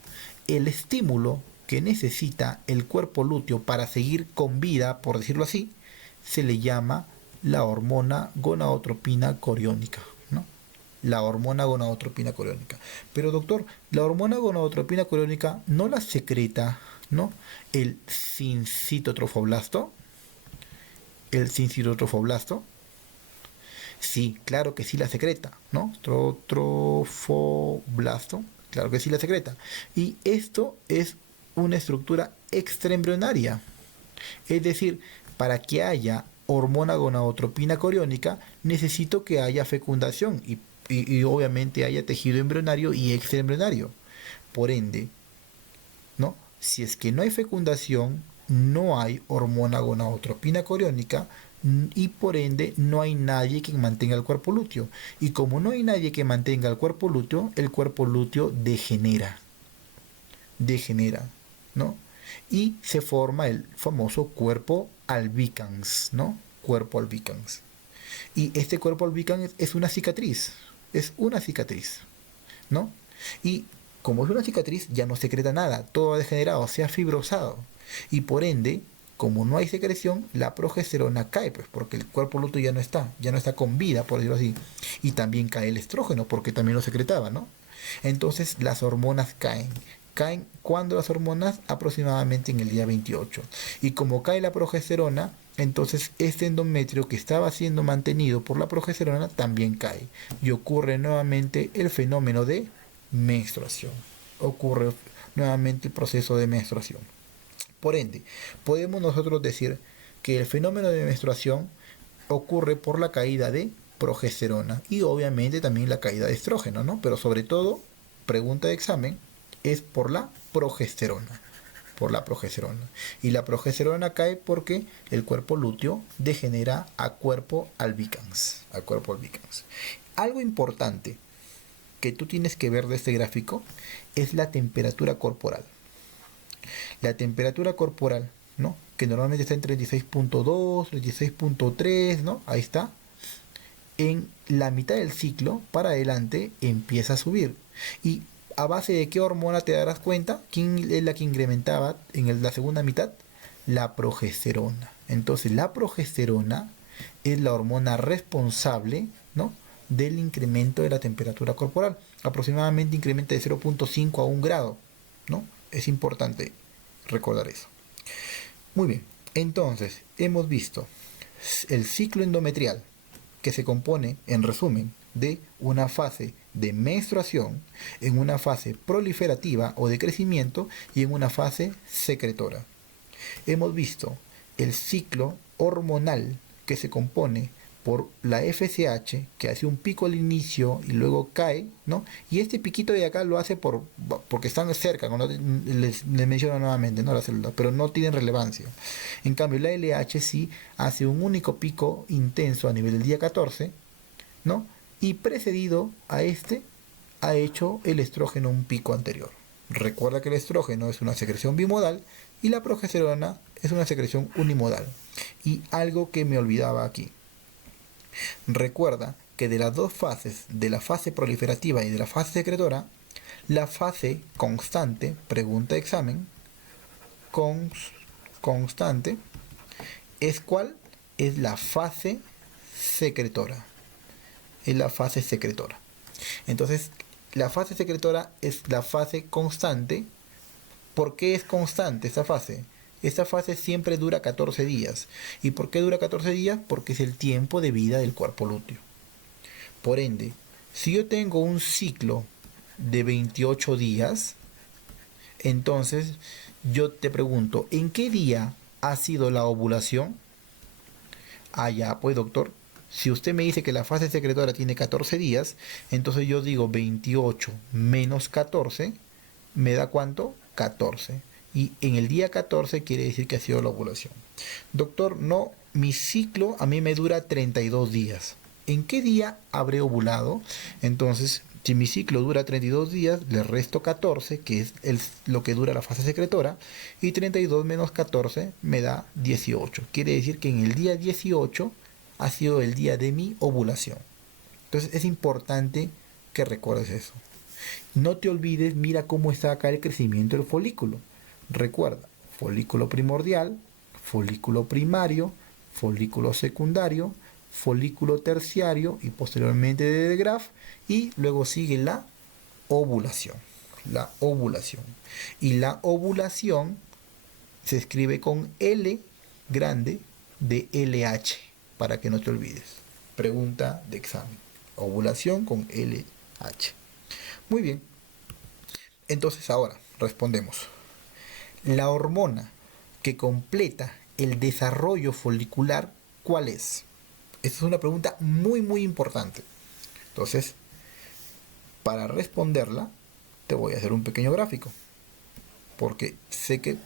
El estímulo que necesita el cuerpo lúteo para seguir con vida, por decirlo así, se le llama la hormona gonadotropina coriónica, ¿no? La hormona gonadotropina coriónica. Pero doctor, la hormona gonadotropina coriónica no la secreta, ¿no?, el sincitotrofoblasto. El sincitotrofoblasto. Sí, claro que sí la secreta, ¿no? Trofoblasto, claro que sí la secreta. Y esto es una estructura extraembrionaria. Es decir, para que haya hormona gonadotropina coriónica, necesito que haya fecundación y obviamente haya tejido embrionario y extraembrionario. Por ende, ¿no?, si es que no hay fecundación, no hay hormona gonadotropina coriónica, y por ende no hay nadie que mantenga el cuerpo lúteo. Y como no hay nadie que mantenga el cuerpo lúteo degenera, ¿no? Y se forma el famoso cuerpo albicans, ¿no? Cuerpo albicans. Y este cuerpo albicans es una cicatriz, ¿no? Y como es una cicatriz, ya no secreta nada, todo ha degenerado, se ha fibrosado. Y por ende, como no hay secreción, la progesterona cae, pues porque el cuerpo lúteo ya no está con vida, por decirlo así. Y también cae el estrógeno, porque también lo secretaba, ¿no? Entonces las hormonas caen. Caen cuando las hormonas aproximadamente en el día 28. Y como cae la progesterona, entonces este endometrio que estaba siendo mantenido por la progesterona también cae. Y ocurre nuevamente el fenómeno de menstruación. Ocurre nuevamente el proceso de menstruación. Por ende, podemos nosotros decir que el fenómeno de menstruación ocurre por la caída de progesterona y obviamente también la caída de estrógeno, ¿no? Pero sobre todo, pregunta de examen, es por la progesterona. Por la progesterona. Y la progesterona cae porque el cuerpo lúteo degenera a cuerpo albicans. Algo importante que tú tienes que ver de este gráfico es la temperatura corporal. La temperatura corporal, ¿no?, que normalmente está en 36.2, 36.3, ¿no? Ahí está. En la mitad del ciclo, para adelante, empieza a subir. ¿Y a base de qué hormona te darás cuenta? ¿Quién es la que incrementaba en la segunda mitad? La progesterona. Entonces, la progesterona es la hormona responsable, ¿no?, del incremento de la temperatura corporal. Aproximadamente incrementa de 0.5 a 1 grado, ¿no? Es importante recordar eso. Muy bien, entonces hemos visto el ciclo endometrial, que se compone, en resumen, de una fase de menstruación, en una fase proliferativa o de crecimiento y en una fase secretora. Hemos visto el ciclo hormonal, que se compone por la FSH, que hace un pico al inicio y luego cae, ¿no? Y este piquito de acá lo hace porque están cerca, ¿no? Les menciono nuevamente, ¿no?, las células, pero no tienen relevancia. En cambio, la LH sí hace un único pico intenso a nivel del día 14, ¿no? Y precedido a este, ha hecho el estrógeno un pico anterior, Recuerda que el estrógeno es una secreción bimodal y la progesterona es una secreción unimodal. Y algo que me olvidaba aquí. Recuerda que de las dos fases, de la fase proliferativa y de la fase secretora, la fase constante, pregunta de examen, constante, ¿es cuál? Es la fase secretora. Es la fase secretora. Entonces, la fase secretora es la fase constante. ¿Por qué es constante esta fase? Esta fase siempre dura 14 días. ¿Y por qué dura 14 días? Porque es el tiempo de vida del cuerpo lúteo. Por ende, si yo tengo un ciclo de 28 días, entonces yo te pregunto, ¿en qué día ha sido la ovulación? Ah, ya, pues doctor, si usted me dice que la fase secretora tiene 14 días, entonces yo digo 28 menos 14, ¿me da cuánto? 14. Y en el día 14 quiere decir que ha sido la ovulación. Doctor, no, mi ciclo a mí me dura 32 días. ¿En qué día habré ovulado? Entonces, si mi ciclo dura 32 días, le resto 14, que es lo que dura la fase secretora, y 32 menos 14 me da 18. Quiere decir que en el día 18 ha sido el día de mi ovulación. Entonces es importante que recuerdes eso. No te olvides, mira cómo está acá el crecimiento del folículo. Recuerda, folículo primordial, folículo primario, folículo secundario, folículo terciario y posteriormente de Graf, y luego sigue la ovulación. La ovulación. Y la ovulación se escribe con L grande de LH, para que no te olvides. Pregunta de examen. Ovulación con LH. Muy bien. Entonces ahora respondemos. La hormona que completa el desarrollo folicular, ¿cuál es? Esta es una pregunta muy importante. Entonces, para responderla, te voy a hacer un pequeño gráfico, porque sé que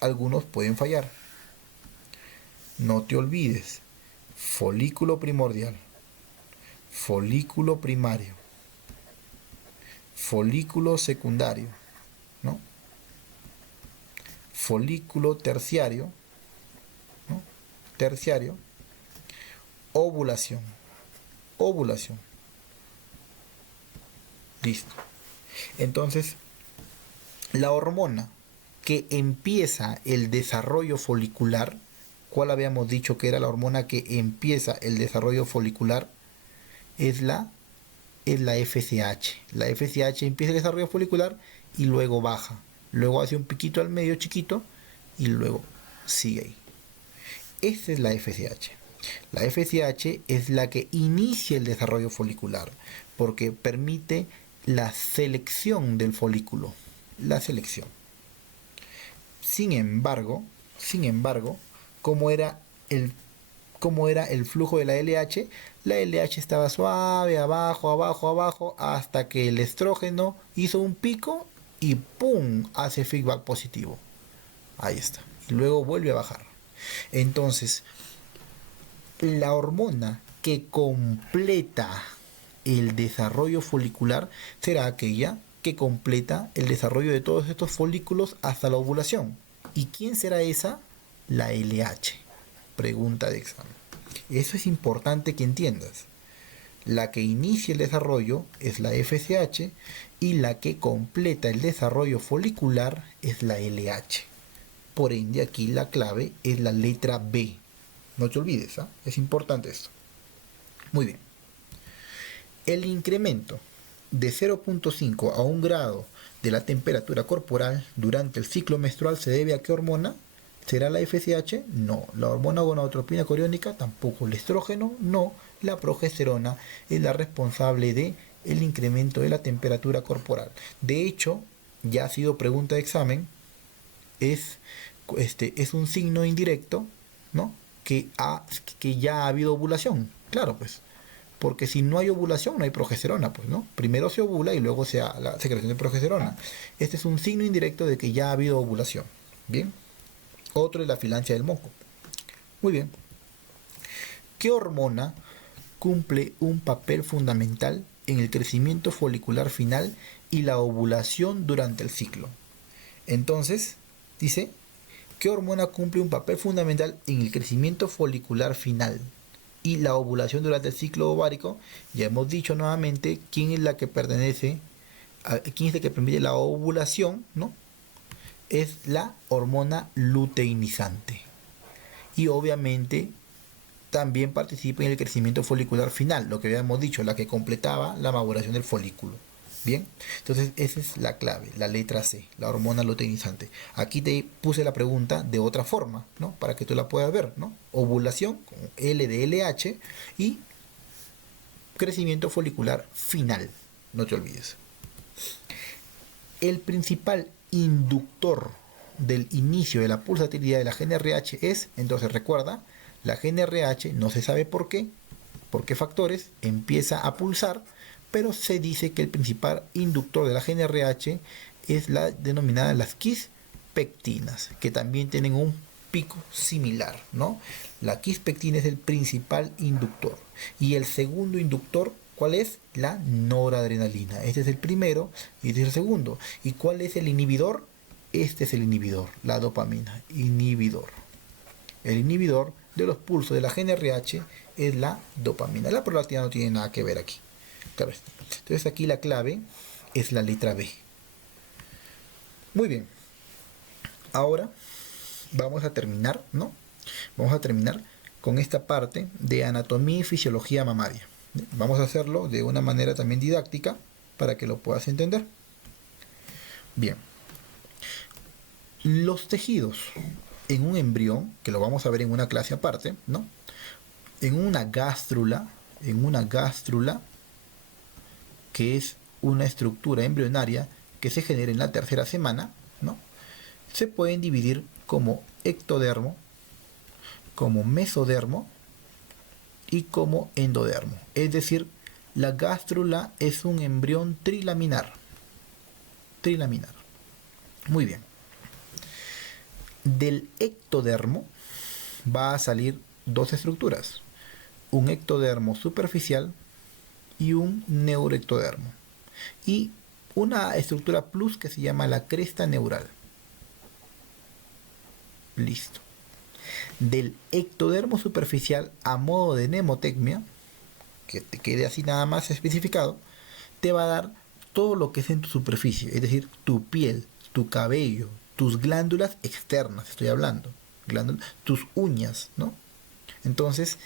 algunos pueden fallar. No te olvides, folículo primordial, folículo primario, folículo secundario, ¿no? Folículo terciario, ¿no? Terciario, ovulación, ovulación. Listo. Entonces, la hormona que empieza el desarrollo folicular, ¿cuál habíamos dicho que era la hormona que empieza el desarrollo folicular? Es la FSH. La FSH empieza el desarrollo folicular y luego baja. Luego hace un piquito al medio chiquito y luego sigue ahí. Esta es la FSH. La FSH es la que inicia el desarrollo folicular porque permite la selección del folículo. La selección. Sin embargo, ¿cómo era el flujo de la LH? La LH estaba suave, abajo, hasta que el estrógeno hizo un pico y ¡pum! Hace feedback positivo. Ahí está. Y luego vuelve a bajar. Entonces, la hormona que completa el desarrollo folicular será aquella que completa el desarrollo de todos estos folículos hasta la ovulación. ¿Y quién será esa? La LH. Pregunta de examen. Eso es importante que entiendas. La que inicia el desarrollo es la FSH y la que completa el desarrollo folicular es la LH. Por ende, aquí la clave es la letra B. No te olvides, ¿eh? Es importante esto. Muy bien. El incremento de 0.5 a 1 grado de la temperatura corporal durante el ciclo menstrual se debe a qué hormona? ¿Será la FSH? No. ¿La hormona gonadotropina coriónica? Tampoco. ¿El estrógeno? No. La progesterona es la responsable de el incremento de la temperatura corporal. De hecho, ya ha sido pregunta de examen, es un signo indirecto, ¿no? Que ya ha habido ovulación. Claro, pues. Porque si no hay ovulación, no hay progesterona, pues, ¿no? Primero se ovula y luego se da la secreción de progesterona. Este es un signo indirecto de que ya ha habido ovulación. Bien. Otro es la filancia del moco. Muy bien. ¿Qué hormona cumple un papel fundamental en el crecimiento folicular final y la ovulación durante el ciclo. Entonces, dice, ¿qué hormona cumple un papel fundamental en el crecimiento folicular final y la ovulación durante el ciclo ovárico? Ya hemos dicho nuevamente quién es la que pertenece, quién es la que permite la ovulación, ¿no? Es la hormona luteinizante. Y obviamente también participa en el crecimiento folicular final, lo que habíamos dicho, la que completaba la maduración del folículo. Bien, entonces esa es la clave, la letra C, la hormona luteinizante. Aquí te puse la pregunta de otra forma, ¿no? Para que tú la puedas ver, ¿no? Ovulación con L de LH y crecimiento folicular final, no te olvides. El principal inductor del inicio de la pulsatilidad de la GnRH es, entonces recuerda, la GnRH no se sabe por qué factores, empieza a pulsar, pero se dice que el principal inductor de la GnRH es la denominada las quispectinas, que también tienen un pico similar, ¿no? La quispectina es el principal inductor. Y el segundo inductor, ¿cuál es? La noradrenalina. Este es el primero y este es el segundo. ¿Y cuál es el inhibidor? Este es el inhibidor, la dopamina, inhibidor. El inhibidor de los pulsos de la GnRH es la dopamina. La prolactina no tiene nada que ver aquí. Entonces aquí la clave es la letra B. Muy bien. Ahora vamos a terminar, ¿no? Vamos a terminar con esta parte de anatomía y fisiología mamaria. Vamos a hacerlo de una manera también didáctica para que lo puedas entender. Bien. Los tejidos en un embrión, que lo vamos a ver en una clase aparte, ¿no? En una gástrula, que es una estructura embrionaria que se genera en la tercera semana, ¿no? Se pueden dividir como ectodermo, como mesodermo y como endodermo. Es decir, la gástrula es un embrión trilaminar. Trilaminar. Muy bien. Del ectodermo va a salir dos estructuras, un ectodermo superficial y un neuroectodermo, y una estructura plus que se llama la cresta neural. Listo. Del ectodermo superficial, a modo de mnemotecnia, que te quede así nada más especificado, te va a dar todo lo que es en tu superficie, es decir, tu piel, tu cabello, tus glándulas externas, estoy hablando, tus uñas, ¿no? Entonces,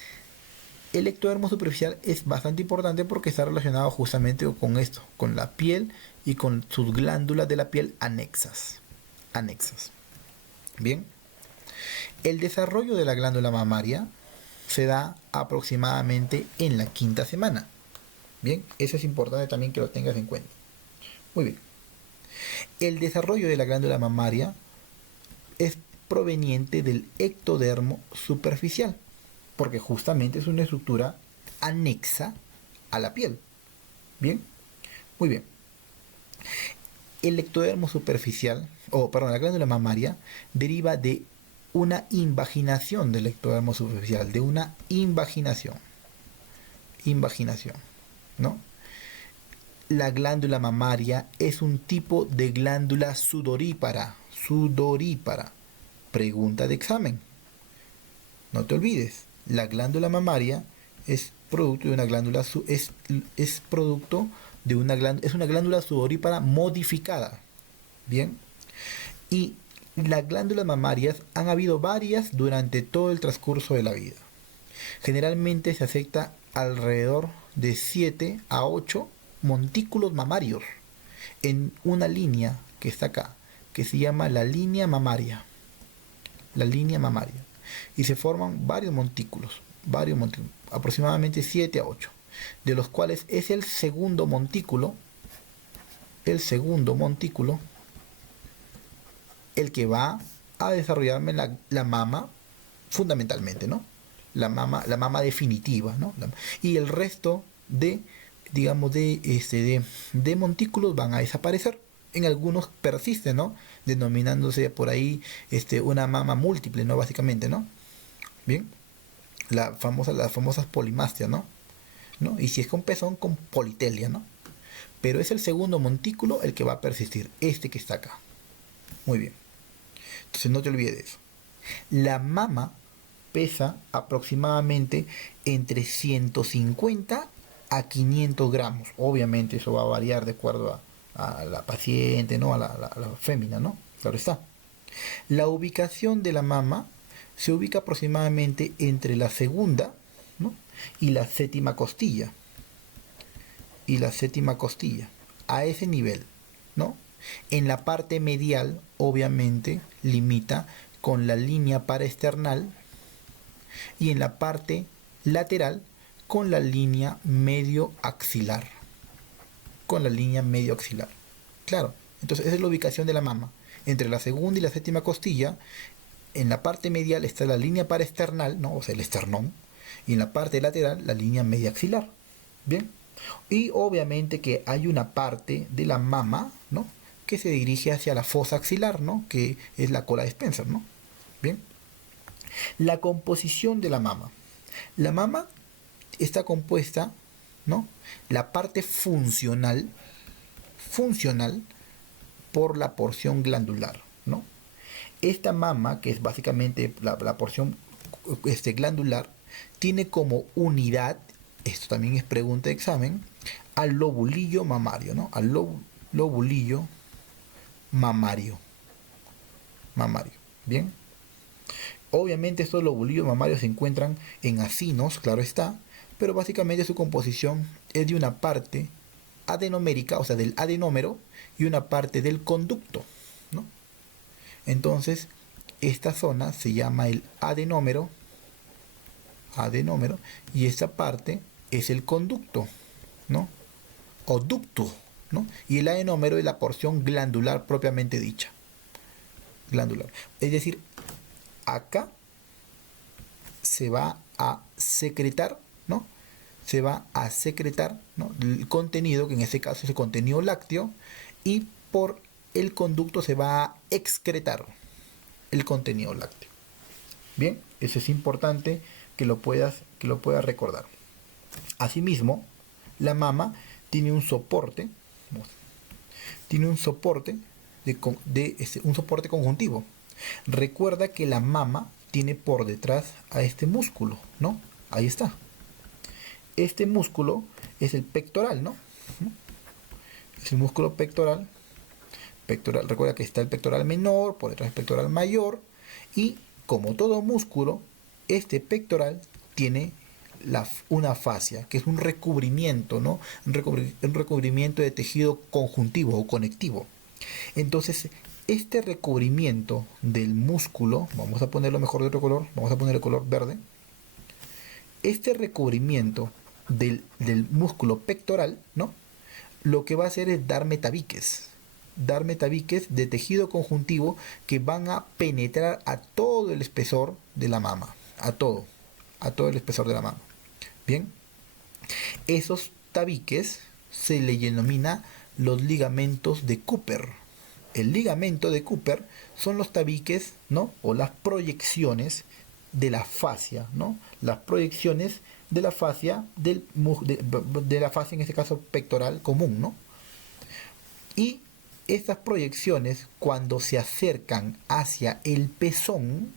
el ectodermo superficial es bastante importante porque está relacionado justamente con esto, con la piel y con sus glándulas de la piel anexas. Bien. El desarrollo de la glándula mamaria se da aproximadamente en la quinta semana. Bien, eso es importante también que lo tengas en cuenta. Muy bien. El desarrollo de la glándula mamaria es proveniente del ectodermo superficial, porque justamente es una estructura anexa a la piel. Bien, muy bien. El ectodermo superficial, la glándula mamaria, deriva de una invaginación del ectodermo superficial, de una invaginación, ¿no? La glándula mamaria es un tipo de glándula sudorípara. Pregunta de examen. No te olvides, la glándula mamaria es producto de una glándula es producto de una glándula, es una glándula sudorípara modificada. Bien. Y las glándulas mamarias han habido varias durante todo el transcurso de la vida. Generalmente se acepta alrededor de 7 a 8 montículos mamarios en una línea que está acá, que se llama la línea mamaria. Y se forman varios montículos, aproximadamente 7 a 8, de los cuales es el segundo montículo el que va a desarrollarme la mama fundamentalmente, ¿no? La mama definitiva, ¿no? Y el resto de, digamos, de montículos van a desaparecer. En algunos persisten, ¿no? Denominándose por ahí una mama múltiple, ¿no? Básicamente, ¿no? Bien. Las famosas polimastias, ¿no? ¿no? Y si es con pezón, con politelia, ¿no? Pero es el segundo montículo el que va a persistir, este que está acá. Muy bien. Entonces no te olvides de eso. La mama pesa aproximadamente entre 150 a 500 gramos. Obviamente eso va a variar de acuerdo a la paciente, ¿no? A la fémina, ¿no? Claro está. La ubicación de la mama se ubica aproximadamente entre la segunda, ¿no? y la séptima costilla. Y la séptima costilla. A ese nivel, ¿no? En la parte medial, obviamente, limita con la línea paraesternal y en la parte lateral con la línea medio axilar. Con la línea medio axilar. Claro, entonces esa es la ubicación de la mama. Entre la segunda y la séptima costilla, en la parte medial está la línea paraesternal, ¿no? O sea, el esternón, y en la parte lateral la línea media axilar. Bien. Y obviamente que hay una parte de la mama, ¿no? que se dirige hacia la fosa axilar, ¿no? que es la cola de Spencer, ¿no? Bien. La composición de la mama. La mama está compuesta, ¿no? La parte funcional por la porción glandular, ¿no? Esta mama, que es básicamente la porción glandular, tiene como unidad, esto también es pregunta de examen, al lobulillo mamario, ¿no? Al lobulillo mamario. Mamario. Bien. Obviamente estos lobulillos mamarios se encuentran en acinos, claro está, pero básicamente su composición es de una parte adenomérica, o sea, del adenómero, y una parte del conducto, ¿no? Entonces, esta zona se llama el adenómero, y esta parte es el conducto, ¿no? O ducto, ¿no? Y el adenómero es la porción glandular propiamente dicha. Glandular. Es decir, acá se va a secretar, ¿no? Se va a secretar, ¿no? el contenido, que en este caso es el contenido lácteo, y por el conducto se va a excretar el contenido lácteo. Bien, eso es importante que lo puedas recordar. Asimismo, la mama tiene un soporte, un soporte conjuntivo. Recuerda que la mama tiene por detrás a este músculo, ¿no? Ahí está. Este músculo es el pectoral, ¿no? Es el músculo pectoral. Recuerda que está el pectoral menor, por detrás el pectoral mayor, y como todo músculo, este pectoral tiene una fascia, que es un recubrimiento, ¿no? Un recubrimiento de tejido conjuntivo o conectivo. Entonces, este recubrimiento del músculo, vamos a ponerlo mejor de otro color, vamos a poner el color verde. Este recubrimiento del músculo pectoral, ¿no? Lo que va a hacer es dar metabiques de tejido conjuntivo que van a penetrar a todo el espesor de la mama, a todo el espesor de la mama. Bien, esos tabiques se le denomina los ligamentos de Cooper. El ligamento de Cooper son los tabiques, ¿no? O las proyecciones de la fascia, ¿no? Las proyecciones de la fascia de la fascia, en este caso pectoral común, ¿no? Y estas proyecciones, cuando se acercan hacia el pezón,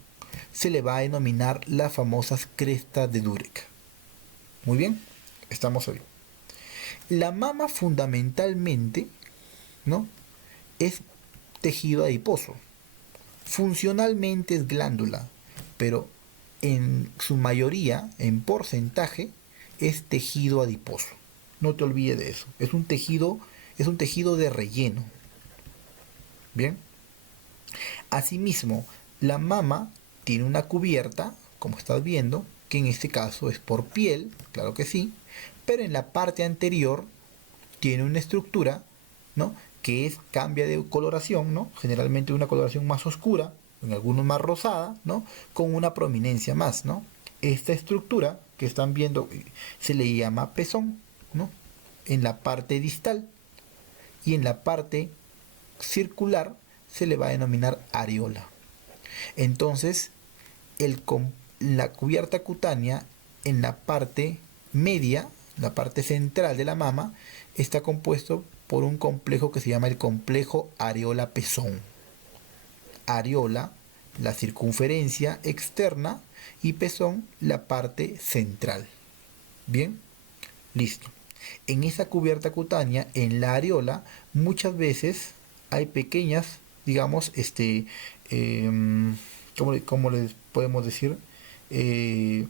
se le va a denominar las famosas crestas de Durack. Muy bien, estamos ahí. La mama fundamentalmente, ¿no? es tejido adiposo. Funcionalmente es glándula, pero en su mayoría, en porcentaje, es tejido adiposo. No te olvides de eso. Es un tejido de relleno. Bien. Asimismo, la mama tiene una cubierta, como estás viendo, que en este caso es por piel, claro que sí, pero en la parte anterior tiene una estructura, ¿no? que cambia de coloración, ¿no? Generalmente una coloración más oscura, en algunos más rosada, ¿no? Con una prominencia más, ¿no? Esta estructura que están viendo se le llama pezón, ¿no? En la parte distal, y en la parte circular se le va a denominar areola. Entonces, la cubierta cutánea en la parte media, la parte central de la mama, está compuesto por un complejo que se llama el complejo areola-pezón. Areola, la circunferencia externa, y pezón, la parte central. Bien, listo. En esa cubierta cutánea, en la areola, muchas veces hay pequeñas, digamos, ¿cómo les podemos decir? Eh,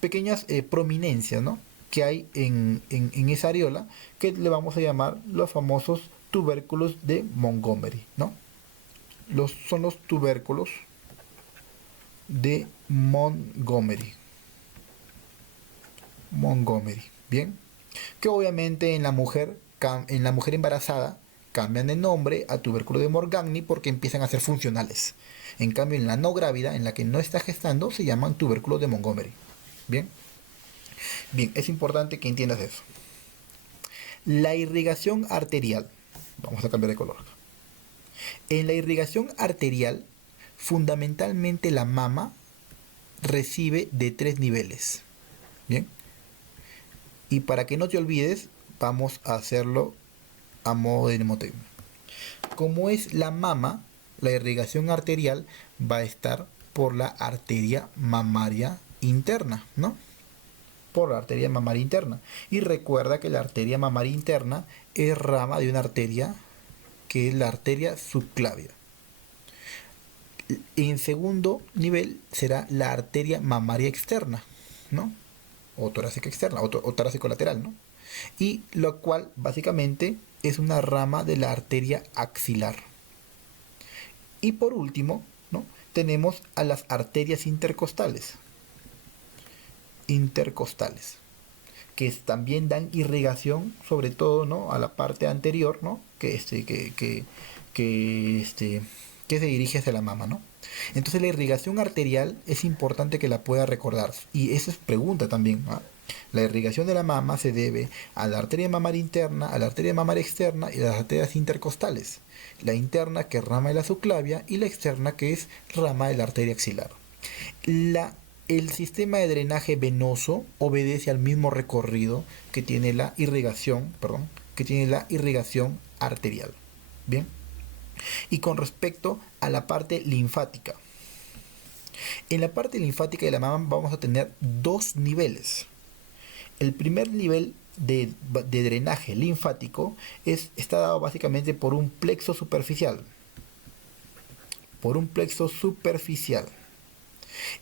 Pequeñas prominencias, ¿no? Que hay en esa areola, que le vamos a llamar los famosos tubérculos de Montgomery, ¿no? Son los tubérculos de Montgomery. Montgomery, bien. Que obviamente en la mujer embarazada cambian de nombre a tubérculo de Morgagni porque empiezan a ser funcionales. En cambio, en la no grávida, en la que no está gestando, se llaman tubérculos de Montgomery. Bien. Bien, es importante que entiendas eso. La irrigación arterial. Vamos a cambiar de color. En la irrigación arterial, fundamentalmente la mama recibe de 3 niveles. Bien. Y para que no te olvides, vamos a hacerlo a modo de mnemotecnia. Como es la mama, la irrigación arterial va a estar por la arteria mamaria interna, ¿no? Por la arteria mamaria interna. Y recuerda que la arteria mamaria interna es rama de una arteria que es la arteria subclavia. En segundo nivel será la arteria mamaria externa, ¿no? O torácica externa, o torácico lateral, ¿no? Y lo cual básicamente es una rama de la arteria axilar. Y por último, ¿no? Tenemos a las arterias intercostales. Que también dan irrigación, sobre todo, ¿no? A la parte anterior, ¿no? Que se dirige hacia la mama, ¿no? Entonces la irrigación arterial es importante que la pueda recordar. Y esa es pregunta también, ¿no? La irrigación de la mama se debe a la arteria mamaria interna, a la arteria mamaria externa y a las arterias intercostales. La interna, que es rama de la subclavia, y la externa, que es rama de la arteria axilar. El sistema de drenaje venoso obedece al mismo recorrido que tiene la irrigación arterial. Bien. Y con respecto a la parte linfática. En la parte linfática de la mama vamos a tener 2 niveles. El primer nivel de drenaje linfático está dado básicamente por un plexo superficial.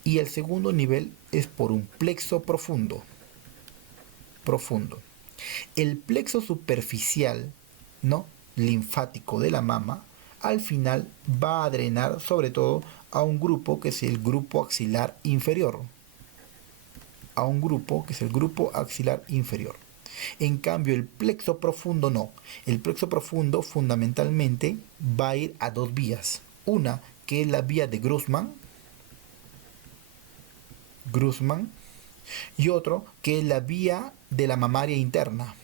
Y el segundo nivel es por un plexo profundo. El plexo superficial, ¿no? Linfático de la mama, al final va a drenar sobre todo a un grupo que es el grupo axilar inferior. En cambio, el plexo profundo no. El plexo profundo fundamentalmente va a ir a 2 vías. Una, que es la vía de Grosman, y otro, que es la vía de la mamaria interna.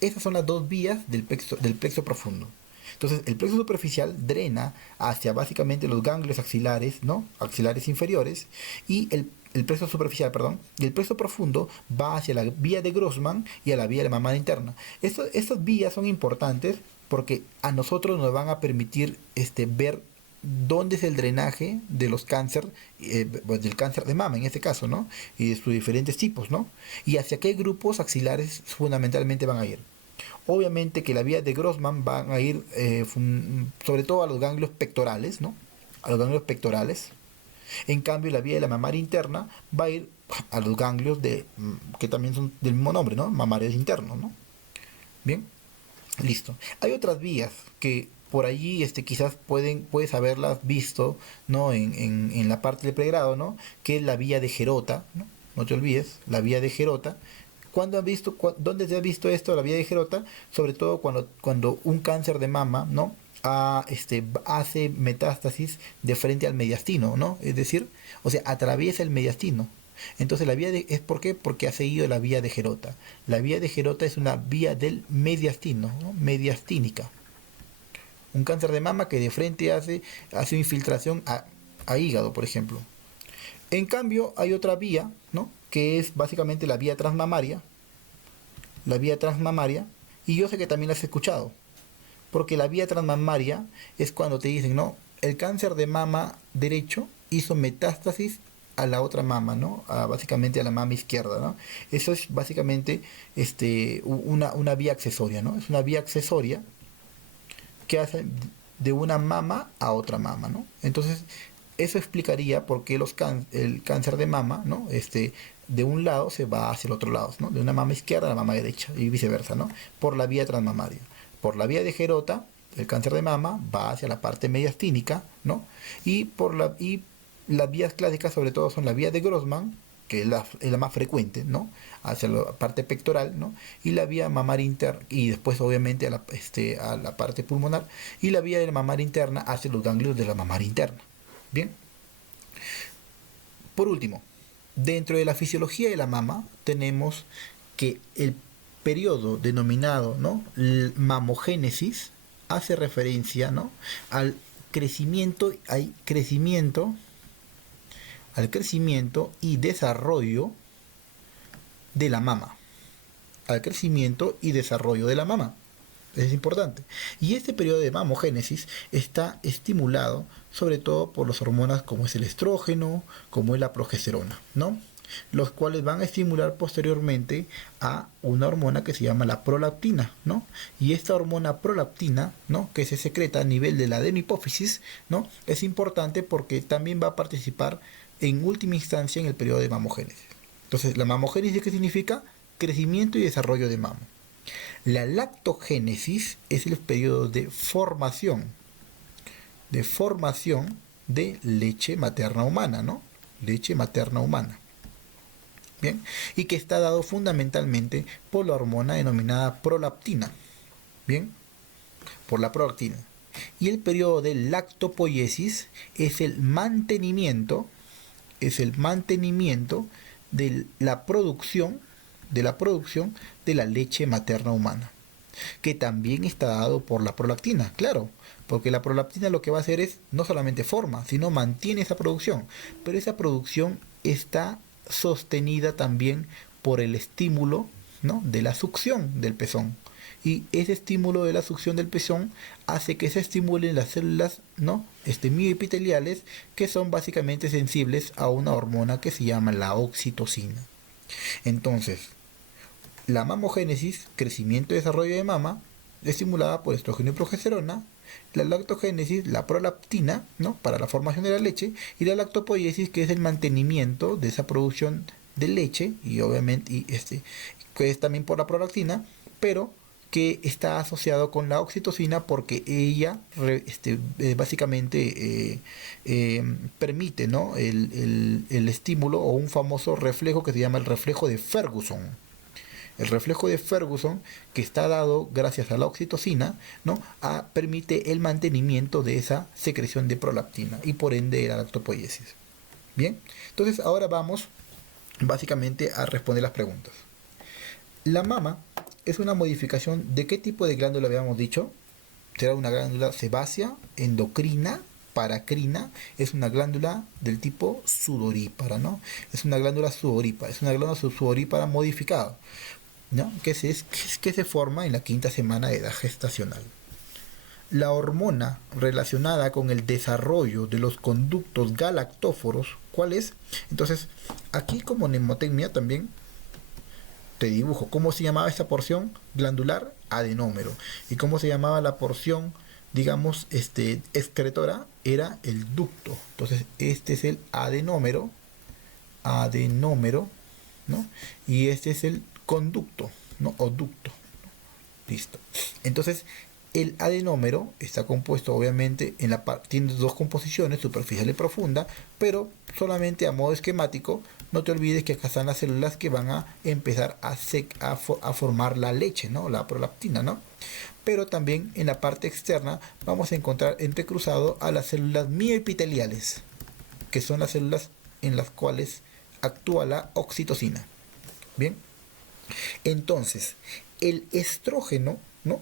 Esas son las 2 vías del plexo profundo. Entonces, el plexo superficial drena hacia básicamente los ganglios axilares, ¿no? Axilares inferiores, y el plexo superficial, y el plexo profundo va hacia la vía de Grossman y a la vía de la mamaria interna. Estas vías son importantes porque a nosotros nos van a permitir ver dónde es el drenaje de los cánceres, del cáncer de mama en este caso, ¿no? Y de sus diferentes tipos, ¿no? Y hacia qué grupos axilares fundamentalmente van a ir. Obviamente que la vía de Grossman van a ir sobre todo a los ganglios pectorales, ¿no? En cambio, la vía de la mamaria interna va a ir a los ganglios que también son del mismo nombre, ¿no? Mamarios internos, ¿no? Bien, listo. Hay otras vías que por allí quizás puedes haberlas visto, ¿no? En la parte del pregrado, ¿no? Que es la vía de Gerota, ¿no? No te olvides, la vía de Gerota. ¿Dónde se ha visto esto, la vía de Gerota? Sobre todo cuando un cáncer de mama, ¿no? Hace metástasis de frente al mediastino, ¿no? Es decir, atraviesa el mediastino. Entonces ¿es por qué? Porque ha seguido la vía de Gerota. La vía de Gerota es una vía del mediastino, ¿no? Mediastínica. Un cáncer de mama que de frente hace infiltración a hígado, por ejemplo. En cambio, hay otra vía, ¿no? que es básicamente la vía transmamaria, y yo sé que también la has escuchado, porque la vía transmamaria es cuando te dicen, no, el cáncer de mama derecho hizo metástasis a la otra mama, ¿no? Básicamente a la mama izquierda, ¿no? Eso es básicamente una vía accesoria, ¿no? Es una vía accesoria que hace de una mama a otra mama, ¿no? Entonces, eso explicaría por qué el cáncer de mama, ¿no? De un lado se va hacia el otro lado, ¿no? De una mama izquierda a la mama derecha y viceversa, ¿no? Por la vía transmamaria. Por la vía de Gerota, el cáncer de mama va hacia la parte mediastínica, ¿no? Y las vías clásicas sobre todo son la vía de Grossman, que es la más frecuente, ¿no? Hacia la parte pectoral, ¿no? Y la vía mamaria interna, y después obviamente a la parte pulmonar, y la vía de la mamaria interna hacia los ganglios de la mamaria interna. Bien. Por último, dentro de la fisiología de la mama tenemos que el periodo denominado, ¿no?, mamogénesis hace referencia, ¿no?, al crecimiento y desarrollo de la mama. Al crecimiento y desarrollo de la mama. Es importante. Y este periodo de mamogénesis está estimulado sobre todo por las hormonas como es el estrógeno, como es la progesterona, ¿no? Los cuales van a estimular posteriormente a una hormona que se llama la prolactina, ¿no? Y esta hormona prolactina, ¿no?, que se secreta a nivel de la adenohipófisis, ¿no?, es importante porque también va a participar en última instancia en el periodo de mamogénesis. Entonces, la mamogénesis, ¿qué significa? Crecimiento y desarrollo de mama. La lactogénesis es el periodo de formación de leche materna humana, ¿no? Leche materna humana. Bien, y que está dado fundamentalmente por la hormona denominada prolactina. Bien, por la prolactina. Y el periodo de lactopoiesis es el mantenimiento de la producción de la leche materna humana, que también está dado por la prolactina, claro, porque la prolactina lo que va a hacer es no solamente forma, sino mantiene esa producción, pero esa producción está sostenida también por el estímulo, ¿no?, de la succión del pezón. Y ese estímulo de la succión del pezón hace que se estimulen las células, ¿no?, mioepiteliales, que son básicamente sensibles a una hormona que se llama la oxitocina. Entonces, la mamogénesis, crecimiento y desarrollo de mama, estimulada por estrógeno y progesterona. La lactogénesis, la prolactina, ¿no?, para la formación de la leche. Y la lactopoiesis, que es el mantenimiento de esa producción de leche, y obviamente que es también por la prolactina, pero que está asociado con la oxitocina porque ella básicamente permite, ¿no?, el estímulo o un famoso reflejo que se llama el reflejo de Ferguson. El reflejo de Ferguson, que está dado gracias a la oxitocina, ¿no?, permite el mantenimiento de esa secreción de prolactina y por ende de la lactopoiesis. Bien, entonces ahora vamos básicamente a responder las preguntas. La mama es una modificación de qué tipo de glándula habíamos dicho. Será una glándula sebácea, endocrina, paracrina. Es una glándula del tipo sudorípara, ¿no? Es una glándula sudorípara modificada, ¿no?, que se forma en la quinta semana de edad gestacional. La hormona relacionada con el desarrollo de los conductos galactóforos, ¿cuál es? Entonces, aquí como mnemotecnia también te dibujo cómo se llamaba esta porción glandular: adenómero. Y cómo se llamaba la porción, digamos, excretora, era el ducto. Entonces, este es el adenómero, ¿no? Y este es el conducto, ¿no?, o ducto. Listo. Entonces, el adenómero está compuesto, obviamente, tiene dos composiciones, superficial y profunda, pero solamente a modo esquemático. No te olvides que acá están las células que van a empezar a formar la leche, ¿no?, la prolactina, ¿no? Pero también en la parte externa vamos a encontrar entrecruzado a las células mioepiteliales, que son las células en las cuales actúa la oxitocina. Bien, entonces el estrógeno, ¿no?,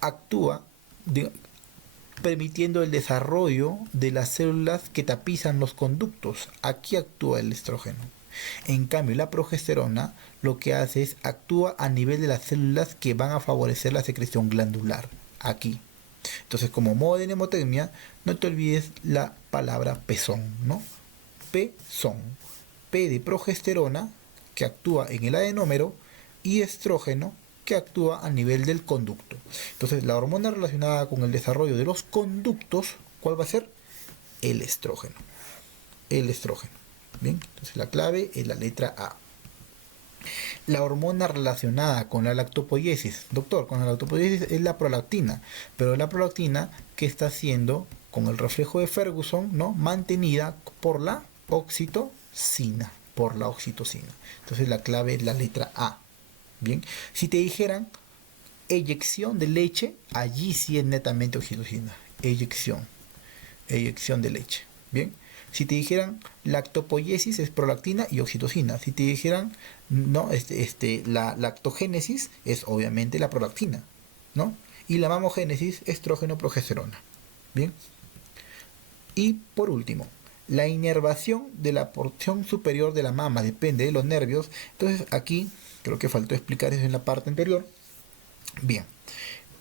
actúa permitiendo el desarrollo de las células que tapizan los conductos. Aquí actúa el estrógeno. En cambio, la progesterona lo que hace es actúa a nivel de las células que van a favorecer la secreción glandular. Aquí. Entonces, como modo de mnemotecnia, no te olvides la palabra pezón, ¿no? Pezón. P de progesterona, que actúa en el adenómero, y estrógeno, que actúa a nivel del conducto. Entonces, la hormona relacionada con el desarrollo de los conductos, ¿cuál va a ser? El estrógeno. El estrógeno. Bien, entonces la clave es la letra A. La hormona relacionada con la lactopoiesis, doctor, con la lactopoiesis es la prolactina, pero la prolactina que está siendo con el reflejo de Ferguson, ¿no? Mantenida por la oxitocina, Entonces la clave es la letra A. Bien, si te dijeran eyección de leche, allí sí es netamente oxitocina. Eyección de leche. Bien. Si te dijeran lactopoiesis es prolactina y oxitocina. Si te dijeran no, la lactogénesis es obviamente la prolactina, ¿no? Y la mamogénesis, estrógeno, progesterona. Bien. Y por último, la inervación de la porción superior de la mama depende de los nervios. Entonces aquí creo que faltó explicar eso en la parte anterior. Bien.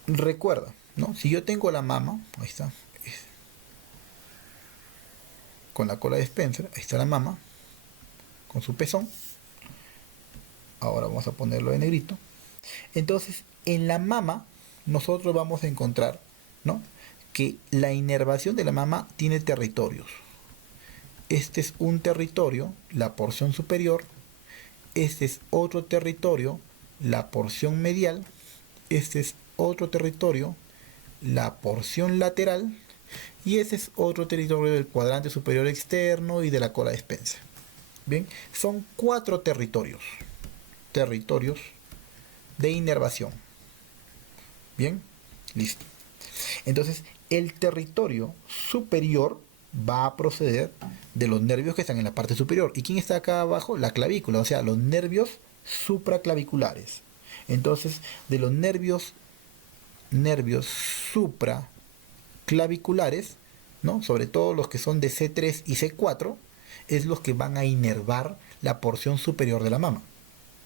Recuerda, ¿no? Si yo tengo la mama, ahí está, con la cola de Spencer, ahí está la mama, con su pezón. Ahora vamos a ponerlo de negrito. Entonces, en la mama, nosotros vamos a encontrar, ¿no?, que la inervación de la mama tiene territorios. Este es un territorio, la porción superior. Este es otro territorio, la porción medial. Este es otro territorio, la porción lateral. Y ese es otro territorio del cuadrante superior externo y de la cola de Spencer. Bien, son 4 territorios de inervación. Bien, listo. Entonces, el territorio superior va a proceder de los nervios que están en la parte superior. ¿Y quién está acá abajo? La clavícula, o sea, los nervios supraclaviculares. Entonces, de los nervios supraclaviculares, ¿no?, sobre todo los que son de C3 y C4, es los que van a inervar la porción superior de la mama.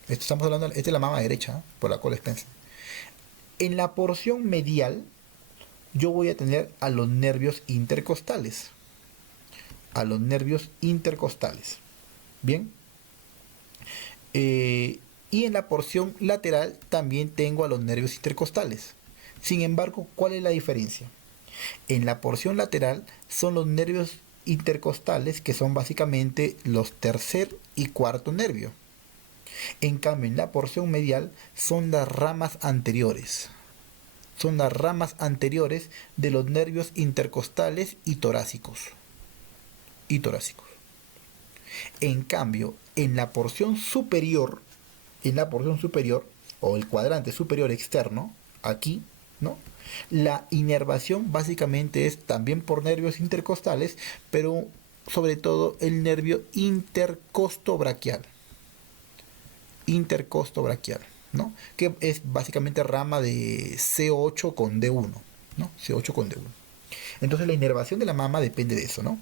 Esto estamos hablando, esta es la mama derecha, por la cola Spencer. En la porción medial, yo voy a tener a los nervios intercostales. Bien. Y en la porción lateral también tengo a los nervios intercostales. Sin embargo, ¿cuál es la diferencia? En la porción lateral son los nervios intercostales, que son básicamente los tercer y cuarto nervio. En cambio, en la porción medial son las ramas anteriores. De los nervios intercostales y torácicos. En cambio, en la porción superior, o el cuadrante superior externo, aquí, ¿no?, la inervación básicamente es también por nervios intercostales, pero sobre todo el nervio intercostobraquial, ¿no?, que es básicamente rama de C8 con D1, ¿no? C8 con D1. Entonces la inervación de la mama depende de eso, ¿no?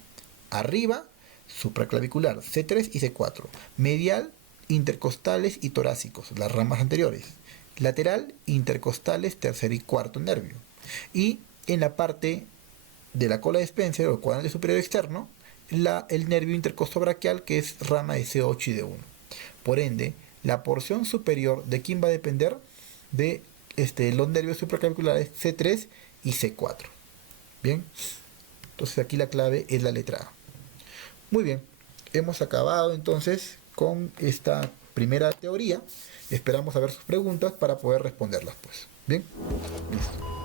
Arriba, supraclavicular, C3 y C4. Medial, intercostales y torácicos, las ramas anteriores. Lateral, intercostales, tercer y cuarto nervio. Y en la parte de la cola de Spencer, o cuadrante superior externo, el nervio intercostobraquial, que es rama de C8 y D1. Por ende, la porción superior, ¿de quién va a depender? De los nervios supraclaviculares C3 y C4. Bien, entonces aquí la clave es la letra A. Muy bien, hemos acabado entonces con esta primera teoría. Esperamos a ver sus preguntas para poder responderlas, pues. Bien, listo.